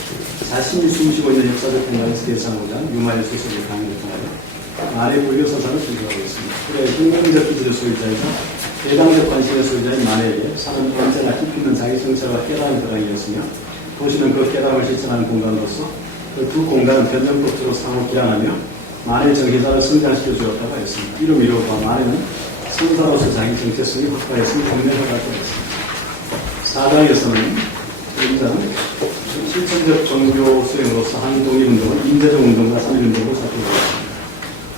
자신이 숨쉬고 있는 역사적 공간에서 대상하고자 하는 유마의 소설을 강의를 통하여 만해 불교 사상을 준수하고 있습니다. 그래 혁명적 기질의 소유자이자 대당적 관심의 소유자인 만해에게 사는 언제나 깊이 있는 자기 성찰과 깨달음이 들어있으며 도시는 그 깨달음을 실천하는 공간으로서 그 공간은 변정법적으로 상호 기한하며 만의 정의자를 성장시켜 주었다고 했습니다. 이로 미루어 만에는 선사로서 자기 정체성이 확고했음을 경례하고 했습니다. 4장에서는 인자는 실천적 종교 수행으로서 한 독립운동을 인재적 운동과 삼일운동으로 살펴보았습니다.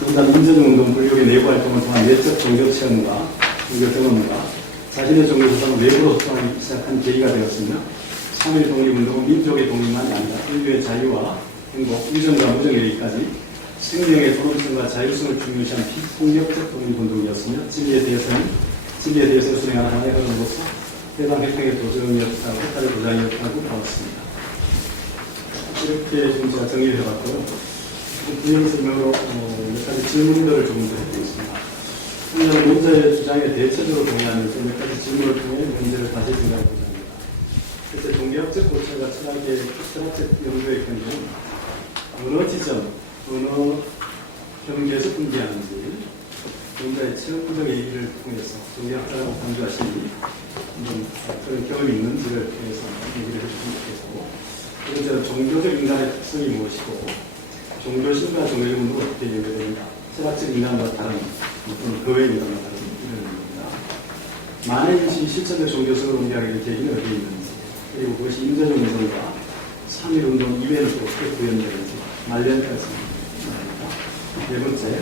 인자는 인재적 운동 불교의 내부 활동을 통한 내적 종교 체험과 종교 경험과 자신의 종교 사상을 외부로 소통하기 시작한 계기가 되었으며 3일 독립운동은 민족의 독립만이 아니라 인류의 자유와 행복, 유전과 무정 이르기까지 생명의 존엄성과 자율성을 중요시한 비폭력적 독립운동이었으며 진리에 대해서 수행하는 하나의 흐름으로서 해당 획행의 도전이었다고 획달의 도장이었다고 보았습니다. 이렇게 좀 제가 정리를 해봤고요. 분명 설명으로 몇 가지 질문들을 조금 더 해드리겠습니다. 오늘 문제의 주장에 대체적으로 동의하면서 몇 가지 질문을 통해 문제를 다시 생각해보자 합니다. 그래서 종교학적 고찰과 철학적 연구의 경우는 어느 지점, 어느 경계에서 분개하는지 문제의 체험적 얘기를 통해서 종교학자라고 강조하시니 그런 경험이 있는지를 통해서 얘기를 해주시면 좋겠고, 그래서 종교적 인간의 특성이 무엇이고 종교심과 종교적 운동은 어떻게 연결되는가, 철학적 인간과 다른 그 외의 인간과 다른 이런 겁니다. 만의 인식이 실천적 종교성을 옮겨가게 된 계기는 어디에 있는지, 그리고 그것이 인재적 운동과 3.1운동 이외에는 또 어떻게 구현되는지 말년까지 말합니다. 네 번째,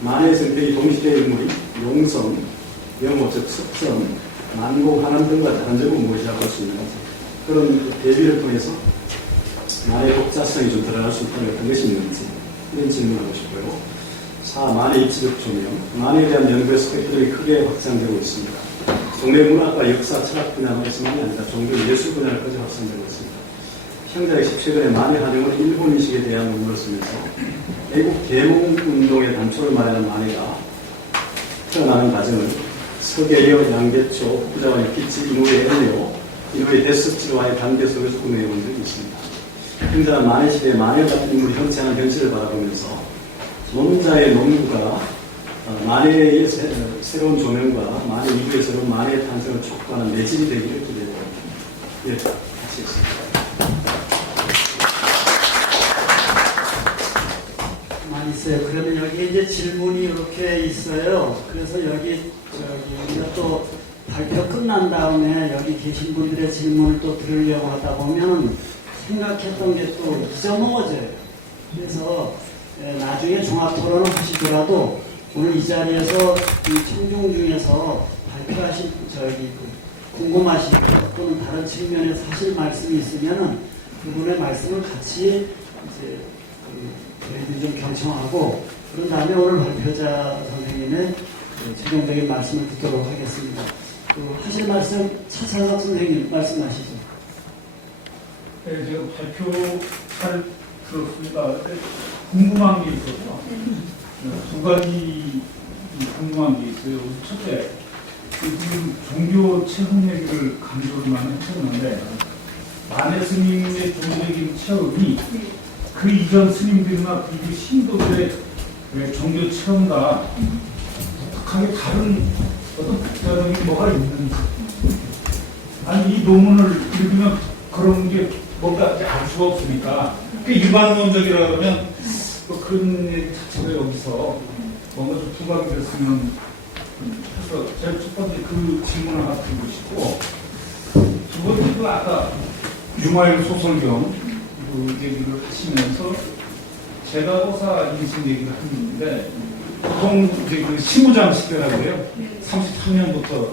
만의 성격이 동시대의 인물이 용성, 영호, 즉 습성, 만공, 하남 등과 다른 점은 무엇이라고 할 수 있는지, 그런 대비를 통해서 만의 독자성이 좀 들어갈 수 있다는 어떤 것이 있는지 이런 질문하고 싶고요. 4. 만의 입지적 조명. 만에 대한 연구의 스펙트럼이 크게 확장되고 있습니다. 동네 문학과 역사, 철학 분야에서만이 아니라 종교 예술 분야까지 확산되고 있습니다. 형자 17년에 만의 한영은 일본 인식에 대한 논문을 쓰면서 외국 계몽운동의 단초를 말하는 만해가 태어나는 과정을 서계려, 양계초, 후자와 유키치, 이노의 엘레오, 이노의 데스치와의 관계 속에서 공유해 본 적이 있습니다. 형자는 만해 시대에 만해 같은 인물이 형체하는 현실을 바라보면서 논자의 논구가 만해의 새로운 조명과 만해 이후의 새로운 만해의 탄생을 촉구하는 매질이 되기를 기대합니다. 예, 같이 있습니다. 많이 있어요. 그러면 여기 이제 질문이 이렇게 있어요. 그래서 여기 우리가 또 발표 끝난 다음에 여기 계신 분들의 질문을 또 들으려고 하다 보면 생각했던 게 또 잊어먹어져요. 그래서 나중에 종합토론을 하시더라도 오늘 이 자리에서 이 청중 중에서 발표하신 궁금하신 것 또는 다른 측면에서 하실 말씀이 있으면은 그분의 말씀을 같이 이제 저희들이 좀 경청하고 그런 다음에 오늘 발표자 선생님의 최종적인 말씀을 듣도록 하겠습니다. 하실 말씀 차창석 선생님 말씀하시죠. 네, 제가 발표 잘 들었습니다. 궁금한 게 있어서 두 가지 궁금한 게 있어요. 첫째, 지금 종교 체험 얘기를 강조를 많이 하셨는데 만해 스님의 종교적인 체험이 그 이전 스님들이나 비교 신도들의 종교 체험과 독특하게 다른 어떤 특별한 뭐가 있는지, 아니 이 논문을 읽으면 그런 게 뭔가 알 수가 없으니까 일반론적이라 그러면 뭐 그런 얘기 자체가 여기서 뭔가 좀 부각이 됐으면 해서 제가 첫 번째 그 질문 하나 드리고 싶고, 두 번째 그 아까 유마일 소설경 그 얘기를 하시면서 제가 호사 인식 얘기를 했는데 보통 이제 그 시무장 시대라고 해요. 33년부터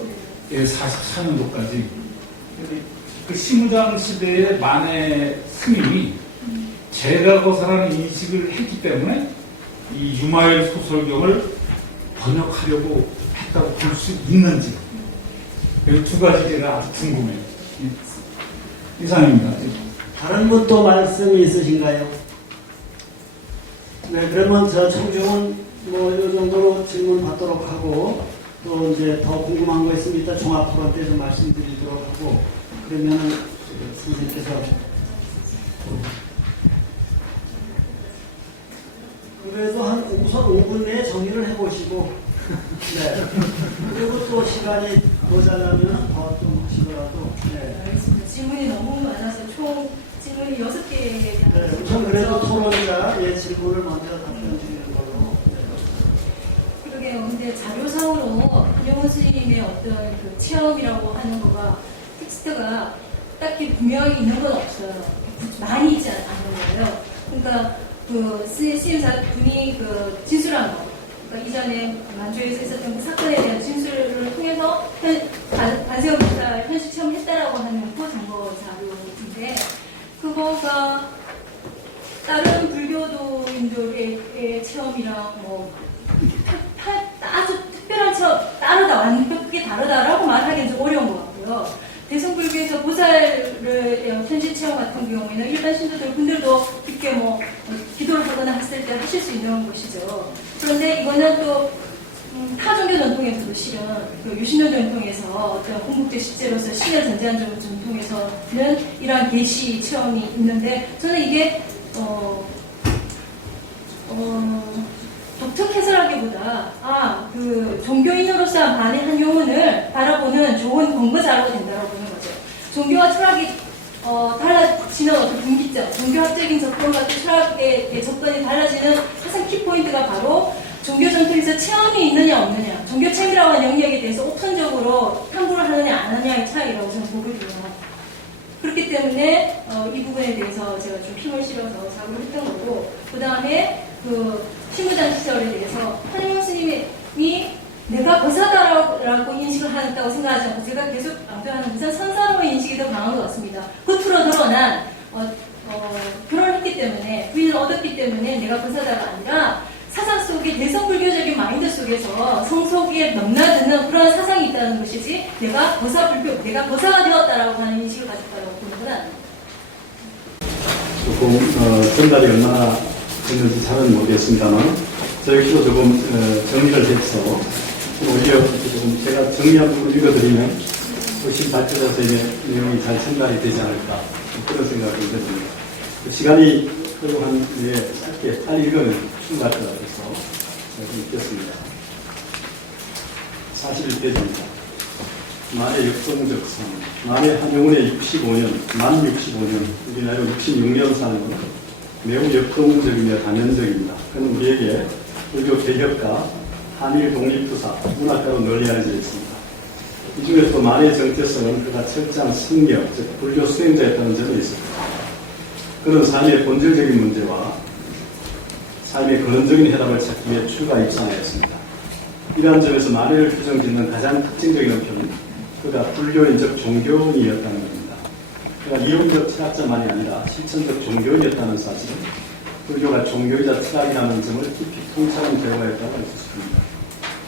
44년도까지 그 시무장 시대의 만해 스님이 제가거사라는 인식을 했기 때문에 이 유마일 소설경을 번역하려고 했다고 볼 수 있는지, 이 두 가지가 아주 궁금해요. 이상입니다. 다른 분 또 말씀이 있으신가요? 네, 그러면 저 청중은 뭐 이 정도로 질문 받도록 하고 또 이제 더 궁금한 거 있으면 이따 종합 토론 때 좀 말씀드리도록 하고, 그러면은 선생님께서 그래도 한 우선 5분 내에 정리를 해보시고 네. 그리고 또 시간이 모자라면 더 좀 하시더라도 네. 알겠습니다. 질문이 너무 많아서 총 질문이 6개. 네, 우선 그래도 토론자 질문을 먼저 답변 드리는 걸로. 그러게요. 근데 자료상으로 한영훈 스님의 어떤 그 체험이라고 하는 거가 텍스트가 딱히 분명하게 있는 건 없어요. 많이 있지 않은 거예요. 그러니까 그 스님사 분이 그 진술한 거. 그러니까 이전에 만주에서 있었던 그 사건에 대한 진술을 통해서 반세음 목사 현실 체험했다라고 하는 그 증거 자료인데 그거가 다른 불교도인들의 체험이랑 뭐 아주 특별한 체험 다르다 완벽하게 다르다라고 말하기는 좀 어려운 것 같고요. 대성불교에서 보살을 현실 체험 같은 경우에는 일반 신도들 분들도 깊게 뭐 기도를 하거나 했을 때 하실 수 있는 것이죠. 그런데 이거는 또 타 종교 전통에서도 실은 그 유신론 전통에서 어떤 공국대 십제로서 신을 전제한 전통에서는 이러한 계시 체험이 있는데 저는 이게 독특 해설하기보다 그 종교인으로서 만의 한 영혼을 바라보는 좋은 권고자료가 된다고 보는 거죠. 종교와 철학이 달라지는 어떤 분기점, 종교학적인 접근과 또 철학의 접근이 달라지는 가장 키포인트가 바로 종교 전통에서 체험이 있느냐 없느냐, 종교 체험이라고 하는 영역에 대해서 오픈적으로 탐구를 하느냐 안 하느냐의 차이라고 저는 보거든요. 그렇기 때문에 이 부분에 대해서 제가 좀 힘을 실어서 작업을 했던 거고, 그 다음에 그 신무장 시설에 대해서 한영훈 스님이 내가 거사다라고 인식을 한다고 생각하지 않고 제가 계속 강조하는 우선 선사로의 인식이 더 강한 것 같습니다. 겉으로 드러난 결혼을 했기 때문에 부인을 얻었기 때문에 내가 거사다가 아니라 사상 속에 대성불교적인 마인드 속에서 성속에 넘나드는 그런 사상이 있다는 것이지 내가 거사불교, 내가 거사가 되었다라고 하는 인식을 가졌다고 보는 건 아닙니다. 조금 전달이 얼마나 됐는지 잘은 모르겠습니다만 저 역시도 조금 정리를 해서 오히려 조금 제가 정리한 부분을 읽어드리면 훨씬 밝혀져서 이제 내용이 잘 전달이 되지 않을까 그런 생각이 듭니다. 시간이 그리고 한 짧게 빨리 읽으면 충분할 것 같아서 제가 좀 읽겠습니다. 41페이지입니다. 만의 역동적성, 만의 한영훈의 65년, 만 65년, 우리나라 66년 사는 건 매우 역동적이며 단연적입니다. 그는 우리에게 불교 개혁가, 한일 독립투사, 문학가로 널리 알려져 있습니다. 이 중에서도 만의 정체성은 그가 철저한 승려, 즉 불교 수행자였다는 점이 있습니다. 그는 삶의 본질적인 문제와 삶의 근원적인 해답을 찾기 위해 출가 입상하였습니다. 이러한 점에서 만해를 규정짓는 가장 특징적인 표현은 그가 불교인적 종교인이었다는 겁니다. 그가 이론적 철학자만이 아니라 실천적 종교인이었다는 사실은 불교가 종교이자 철학이라는 점을 깊이 통찰한 결과였다고 할 수 있습니다.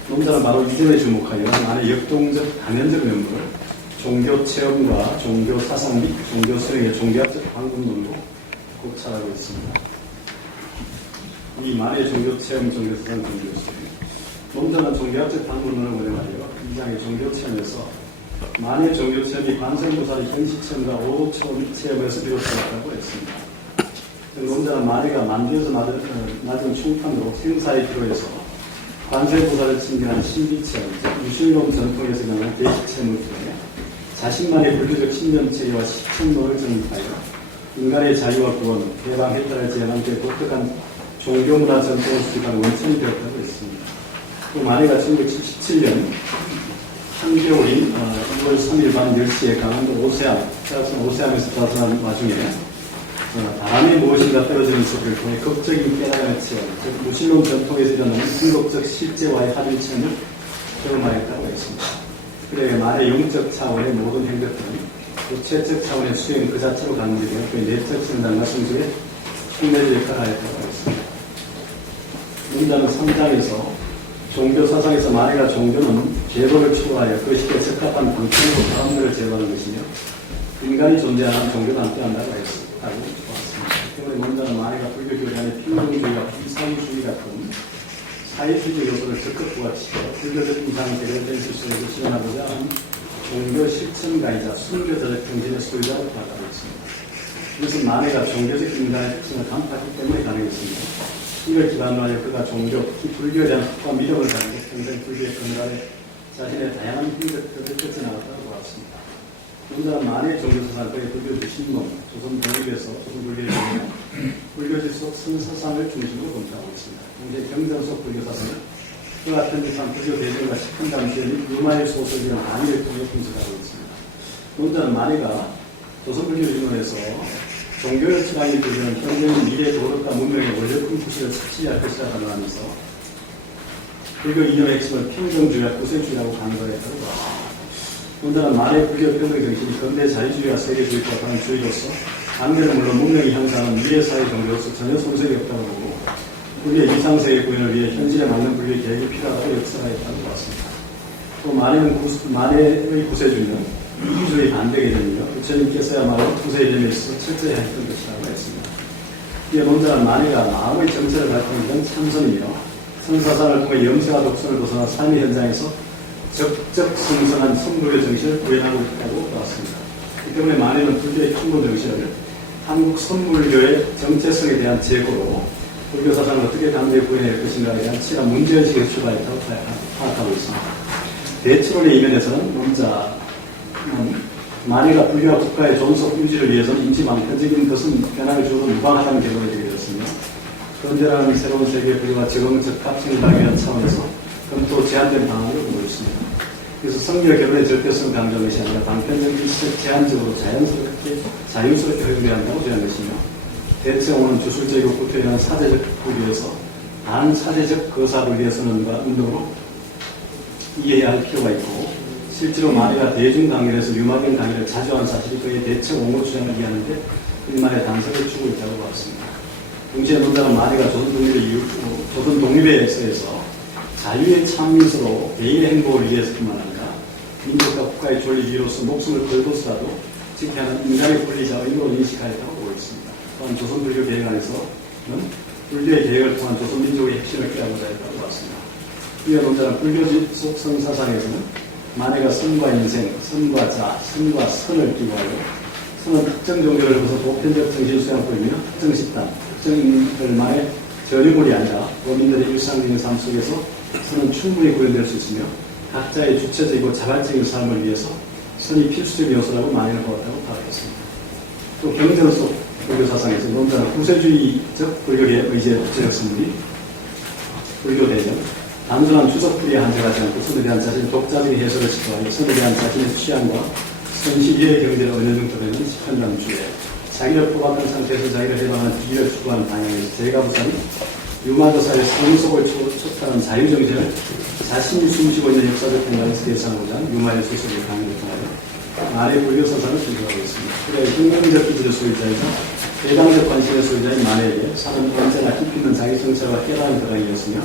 논자는 바로 이 점에 주목하여 만의 역동적 단연적 면모를 종교 체험과 종교 사상 및 종교 수행의 종교학적 방법론으로 고찰하고 있습니다. 이 만의 종교 체험, 종교 사상, 종교 수행. 논자는 종교학적 방법론을 원행하여 이 장의 종교 체험에서 만의 종교 체험이 관세음보살의 현실 체험과 오도 체험에서 비롯되었다고 했습니다. 논자는 만해가 만되어서 낮은 충판으로 생사의 기로에서 관세음보살을 칭찬한 신비체험, 유실론 전통에서 일어난 대시체험을 통해 자신만의 불교적 신념체계와 실천론을 정립하여 인간의 자유와 구원, 해방, 해탈을 제안한 데 독특한 종교문화 전통을 수립한 원천이 되었다고 했습니다. 또 만해가 1977년 한겨울인 2월 3일 밤 10시에 강원도 오세암에서 발생한 와중에 바람이 무엇인가 떨어지는 소리를 통해 극적인 깨달음의 체험, 즉 무신론 전통에서 일어나는 궁극적 실제와의 합일 체험을 경험하였다고 했습니다. 그래 만의 영적 차원의 모든 행동들은 구체적 차원의 수행 그 자체로 가는 게 되어 그의 내적 성장과 성숙에 흉내를 역할을 하였다고 했습니다. 논자는 3장에서 종교 사상에서 만해가 종교는 제도를 추구하여 그 시대에 적합한 방편으로 사람들을 제도하는 것이며 인간이 존재하는 종교는 안 떠난다고 했다고 보았습니다. 때문에 논자는 만해가 불교교리 안에 평등주의와 비상주의 같은 사회주의적 요소를 적극 부각시켜 불교적 이상 대결된 실수를 실현하고자 하는 종교 실천가이자 순교자적 정신의 소유자로 파악하고 있습니다. 이것은 만해가 종교적 인간의 특성을 간파했기 때문에 가능했습니다. 이걸 기반으로 하여 그가 종교, 특히 불교에 대한 확고한 믿음을 가지고 평생 불교의 근간에 자신의 다양한 힘을 펼쳐 나갔다고 보았습니다. 논자는 만의 종교사상 거의 불교 신론, 조선 독립에서 조선 불교의 불교질 속 선사상을 중심으로 검토하고 있습니다. 현재 경전 속 불교사상을 그가 편집한 불교 대전과 식한담 시연이 유마의 소설이라는 한의를 통해 분석하고 있습니다. 논자는 만의가 조선 불교 신론에서 종교의 철학이 되는 현재의 미래 도덕과 문명의 원력군 구실을 삭제할 것이라고 하면서 불교 이념의 핵심을 평등주의와 구세주의라고 강조했다고 봤습니다. 논자는 만의 불교 평등 정신이 근대 자유주의와 세계주의와 다른 주의로서 관계는 물론 문명이 형성하는 미래사회 종교로서 전혀 손색이 없다고 보고 불교의 이상세계 구현을 위해 현실에 맞는 불교의 계획이 필요하다고 역사했다고 봤습니다. 또 만해의 구세주의는 이기주의 반대 개념이며 부처님께서야말로 구세의 점에 있어서 철저히 했던 것이라고 했습니다. 이에 논자는 만해가 마음의 정체를 밝히는 참선이며 선사상을 통해 염세와 독선을 벗어나 삶의 현장에서 적적 성성한 선불교 정신을 구현하고 있다고 보았습니다. 이 때문에 만해는 불교의 근본 정신을 한국 선불교의 정체성에 대한 재고로 불교 사상을 어떻게 강제히 구현할 것인가에 대한 치열한 문제의식에서 출발했다고 파악하고 있습니다. 대체론의 이면에서는 논자는 만해가 불교와 국가의 존속 유지를 위해서는 임시 방편적인 것은 변화를 주어도 무방하다는 결론을 내렸으며 현재라는 새로운 세계의 불교와 적응적합 생각하기 위한 차원에서 검토 제한된 방안으로 보고 있습니다. 그래서 성경 결론의 절대성을 강조한 것이 아니라 방편적인 제한적으로 자유스럽게 활용돼야 한다고 제한 것이며 대체원은 주술적이고 구토에 사제적 불교에서 반사제적 거사를 위해서는 운동으로 이해해야 할 필요가 있고 실제로 만해가 대중 강연에서 유마경 강의를 자주 한 사실이 그의 대체 옹호 주장을 이해하는데 그만의 단서를 주고 있다고 봤습니다. 동시에 논자는 만해가 조선 독립에 있어서 자유의 참민서로 개인의 행복을 위해서뿐만 아니라 민족과 국가의 존리 위로서 목숨을 걸고서라도 지켜야 하는 인간의 권리자 의무로 인식하였다고 보고 있습니다. 또한 조선 불교 계획 안에서는 불교의 계획을 통한 조선 민족의 핵심을 깨닫고자 했다고 봤습니다. 이에 논자는 불교 속 성사상에서는 만해가 선과 인생, 선과 자, 선과 선을 기고하여 선은 특정 종교를 벗어 보편적 정신 수양법이며 특정 집단, 특정 인물들만의 전유물이 아니라 범인들의 일상적인 삶 속에서 선은 충분히 구현될 수 있으며 각자의 주체적이고 자발적인 삶을 위해서 선이 필수적인 요소라고 만해는 보았다고 파악했습니다. 또 경전 속 불교 사상에서 논자는 구세주의적 불교의 의제 부처적 선물이 불교 대전, 단순한 주석풀이에 한정하지 않고 선에 대한 자신의 독자적인 해석을 시도하여 선에 대한 자신의 취향과 선시위의 경제를 어느 정도 되는 시판단주에 자기를 포박한 상태에서 자기를 해방하는 기를 추구하는 방향에서 제가부산이 유마도사의 성속을 촉탁하는 자유정신을 자신이 숨쉬고 있는 역사적 공간에서 대상하고자 하는 유마의 소설을 강의를 통하여 만해 불교 서사를 준수하고 있습니다. 그래 혁명적 기질의 소유자이자 대당적 관심의 소유자인 만해에게 사는 언제나 깊이 있는 자기 정체와 깨달은 대상이었으며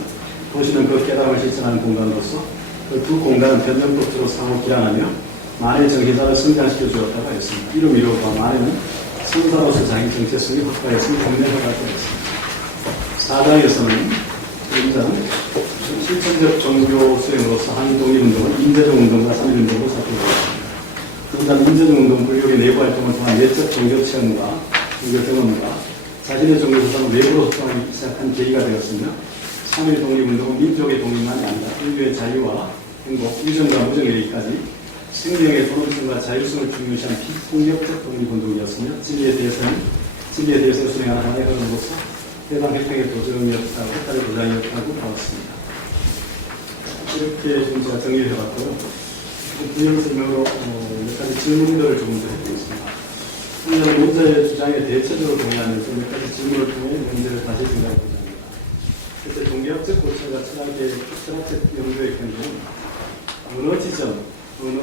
도시는 그 깨달음을 실천하는 공간으로서 그 두 공간은 변전법적으로 상호 기한하며 만해의 정신사를 성장시켜 주었다고 했습니다. 이름 이루어가 만해는 성사로서 자기 정체성이 확고했으며 경례하다고 했습니다. 4장에서는 논자는 실천적 종교 수행으로서 한 독립운동을 인재적 운동과 3.1운동으로 살펴보았습니다. 논자는 인재적 운동, 불교의 내부 활동을 통한 내적 종교 체험과 종교 경험과 자신의 종교 소상을 외부로 소통하기 시작한 계기가 되었으며 3.1 독립운동은 민족의 독립만이 아니라 인류의 자유와 행복, 유전과 무정에 이르기까지 생명의 존엄성과 자율성을 중요시한 비폭력적 독립운동이었으며 진리에 대해서 수행하는 하나의 흐름으로서 해방 혁명의 도전이었다고, 획달의 도장이었다고 보았습니다. 이렇게 좀 제가 정리를 해봤고요. 분열 설명으로 몇 가지 질문들을 조금 더 해드리겠습니다. 오늘 논자의 주장에 대체적으로 동의하면서 몇 가지 질문을 통해 문제를 다시 생각해보자 합니다. 그때 종교학적 고찰과 철학적 연구의 경우는 어느 지점, 어느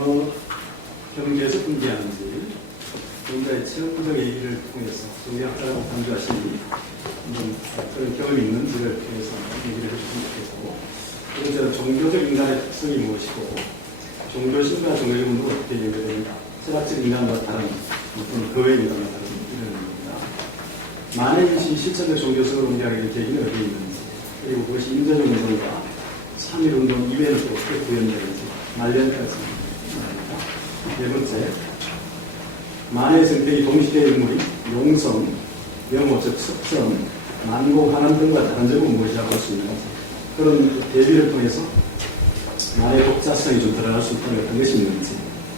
경계에서 분개하는지 논자의 체험적 얘기를 통해서 종교학자라고 강조하시니 그런 경험이 있는지를 통해서 얘기를 해주시면 좋겠고, 그래서 종교적 인간의 특성이 무엇이고 종교심과 종교적 운동은 어떻게 연결됩니다. 철학적 인간과 다른 또는 그 외의 인간과 다른 이런 겁니다. 만해인시 실천적 종교성을 운동하게 된 계기는 어디에 있는지, 그리고 그것이 인재적 운동과 3.1 운동 이외에는 또 어떻게 구현되는지 말년까지 말입니다. 네 번째, 만해의 성격이 동시대의 인물이 용성, 명호, 즉 석점, 만고, 하남 등과 다른 점은 무엇이라고 할 수 있는지, 그런 대비를 통해서 만해의 독자성이 좀 들어갈 수 있다는 어떤 것이 있는지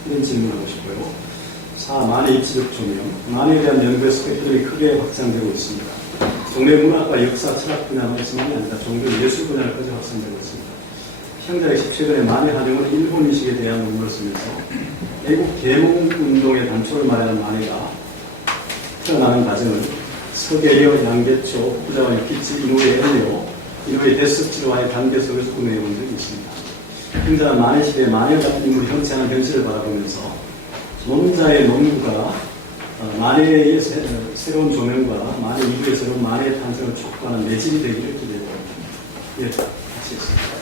이런 질문을 하고 싶고요. 4. 만의 입지적 조명. 만에 대한 연구의 스펙트럼이 크게 확장되고 있습니다. 동네 문학과 역사, 철학 분야만이 아니라 종교 예술 분야까지 확산되고 있습니다. 형자 역시 최근에 만의 한영은 일본 인식에 대한 논문을 쓰면서 애국 계몽 운동의 단초를 마련한 만해가 태어나는 과정을 서계려, 양배초, 후자와의 빛이 이노의 은요, 이노의 데스치와의 관계 속에서 구매해 본 적이 있습니다. 형자는 만해 시대에 만해 같은 인물이 형체하는 현실을 바라보면서 논자의 논구가 만해의 새로운 조명과 만해 이후의 새로운 만해의 탄생을 촉구하는 매질이 되기를 기대합니다. 예, 같이 했습니다.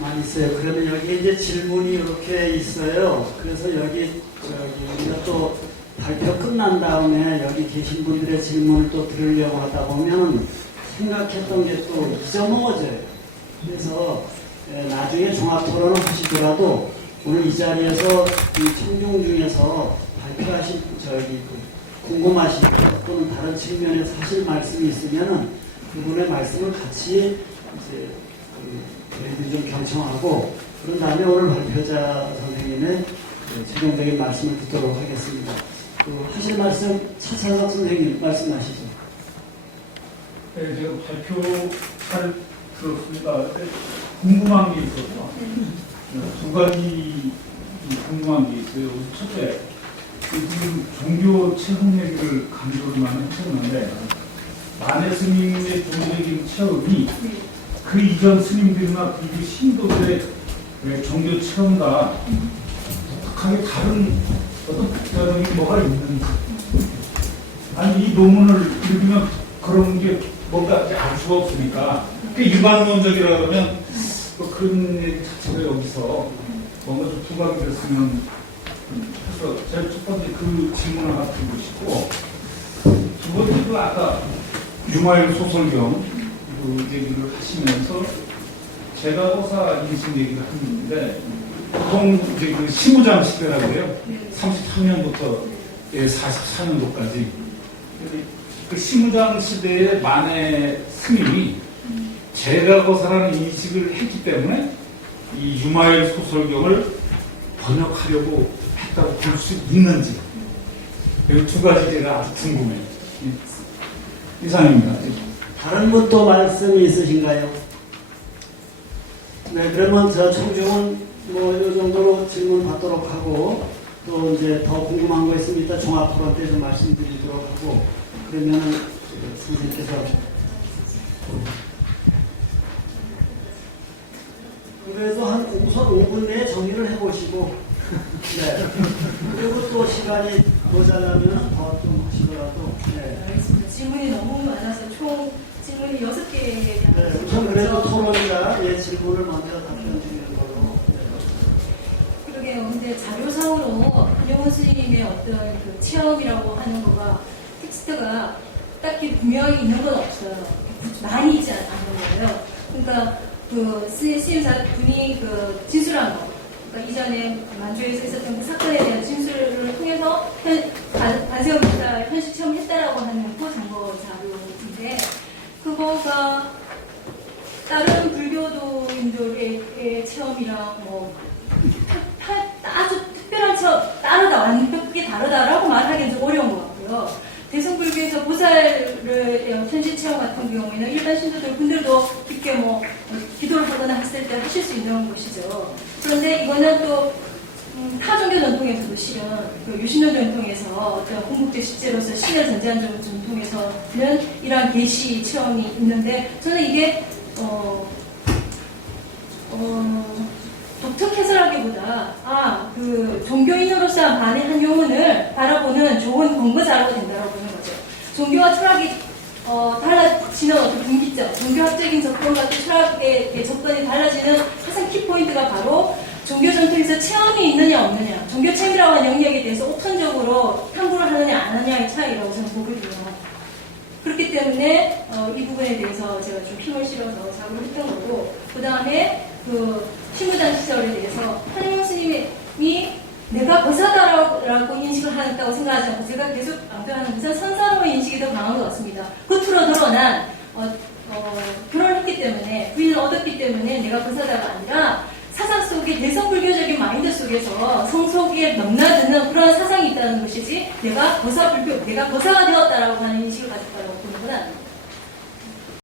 많이 있어요. 그러면 여기 이제 질문이 이렇게 있어요. 그래서 여기 우리가 또 발표 끝난 다음에 여기 계신 분들의 질문을 또 들으려고 하다 보면 생각했던 게 또 잊어먹어져요. 그래서 나중에 종합토론을 하시더라도 오늘 이 자리에서 이 청중 중에서 발표하신 궁금하신 것 또는 다른 측면에서 하실 말씀이 있으면은 그분의 말씀을 같이 이제 저희들이 좀 경청하고 그런 다음에 오늘 발표자 선생님의 최종적인 말씀을 듣도록 하겠습니다. 하실 말씀 차찬석 선생님 말씀하시죠. 네, 제가 발표를 들었습니다. 궁금한 게 있어서 두 가지 궁금한 게 있어요. 첫째, 지금 종교 체험 얘기를 강조를 많이 하셨는데 만해 스님의 종교적인 체험이 그 이전 스님들이나 불교 신도들의 종교 체험과 독특하게 다른 어떤 특별한 게 뭐가 있는지 아니 이 논문을 읽으면 그런 게 뭔가 알 수가 없으니까 일반론적이라 그러면 그런 얘기 자체가 여기서 뭔가 좀 부각이 됐으면 해서 제가 첫 번째 그 질문을 하나 드리고 싶고 두 번째도 아까 유마일 소설경 그 얘기를 하시면서 제가 호사 인식 얘기를 했는데 보통 이제 그 시무장 시대라고 해요. 33년부터 44년도까지 그 시무장 시대의 만해 스님이 제가 호사라는 인식을 했기 때문에 이 유마일 소설경을 번역하려고 했다고 볼 수 있는지 이 두 가지 제가 아주 궁금해요. 이상입니다. 다른 분 또 말씀이 있으신가요? 네, 그러면 저 청중은 뭐 이 정도로 질문 받도록 하고 또 이제 더 궁금한 거 있으면 이따 종합 토론 때 좀 말씀드리도록 하고 그러면은 선생님께서 그래도 한 우선 5분 내에 정리를 해보시고 네. 그리고 또 시간이 모자라면 더 좀 하시더라도 네. 알겠습니다. 질문이 너무 많아서 총 질문이 6개에 네, 우선 그래도 토론자의 질문을 먼저 답변 드리는 걸로. 그러게요. 근데 자료상으로 한영원 스님의 어떤 그 체험이라고 하는 거가 텍스트가 딱히 분명히 있는 건 없어요. 많이 있지 않는 거예요. 그러니까 그 스님사 분이 그 진술한 거. 그러니까 이전에 만주에서 있었던 그 사건에 대한 진술을 통해서 반세어 목사 현실 체험했다라고 하는 그 증거 자료인데 그거가 다른 불교도인들의 체험이랑 뭐 아주 특별한 체험 다르다 완벽하게 다르다라고 말하기는 좀 어려운 것 같고요. 대승불교에서 보살을 현실 체험 같은 경우에는 일반 신도들 분들도 깊게 뭐 기도를 하거나 했을 때 하실 수 있는 것이죠. 그런데 이거는 또 타 종교 전통에서도 실은 그 유신론 전통에서 어떤 공국대 식재로서 신의 전제한 전통에서는 이러한 계시 체험이 있는데 저는 이게 독특해서라기보다 그 종교인으로서 만의 한 영혼을 바라보는 좋은 권고자료가 된다고 보는 거죠. 종교와 철학이 달라지는 어떤 분기점, 종교학적인 접근과 또 철학의 접근이 달라지는 가장 키포인트가 바로 종교 전통에서 체험이 있느냐 없느냐, 종교 체험이라고 하는 영역에 대해서 우선적으로 탐구를 하느냐 안 하느냐의 차이라고 저는 보거든요. 그렇기 때문에 이 부분에 대해서 제가 좀 힘을 실어서 작업을 했던 거고, 그 다음에 그 신무장 시설에 대해서 한영원 스님이 내가 거사다라고 인식을 한다고 생각하지 않고 제가 계속 강조하는 것은 선사로의 인식이 더 강한 것 같습니다. 겉으로 드러난 결혼을 했기 때문에 부인을 얻었기 때문에 내가 거사다가 아니라 사상 속에 대성불교적인 마인드 속에서 성속에 넘나드는 그런 사상이 있다는 것이지 내가 거사가 되었다라고 하는 인식을 가졌다고 보는 건 아닙니다.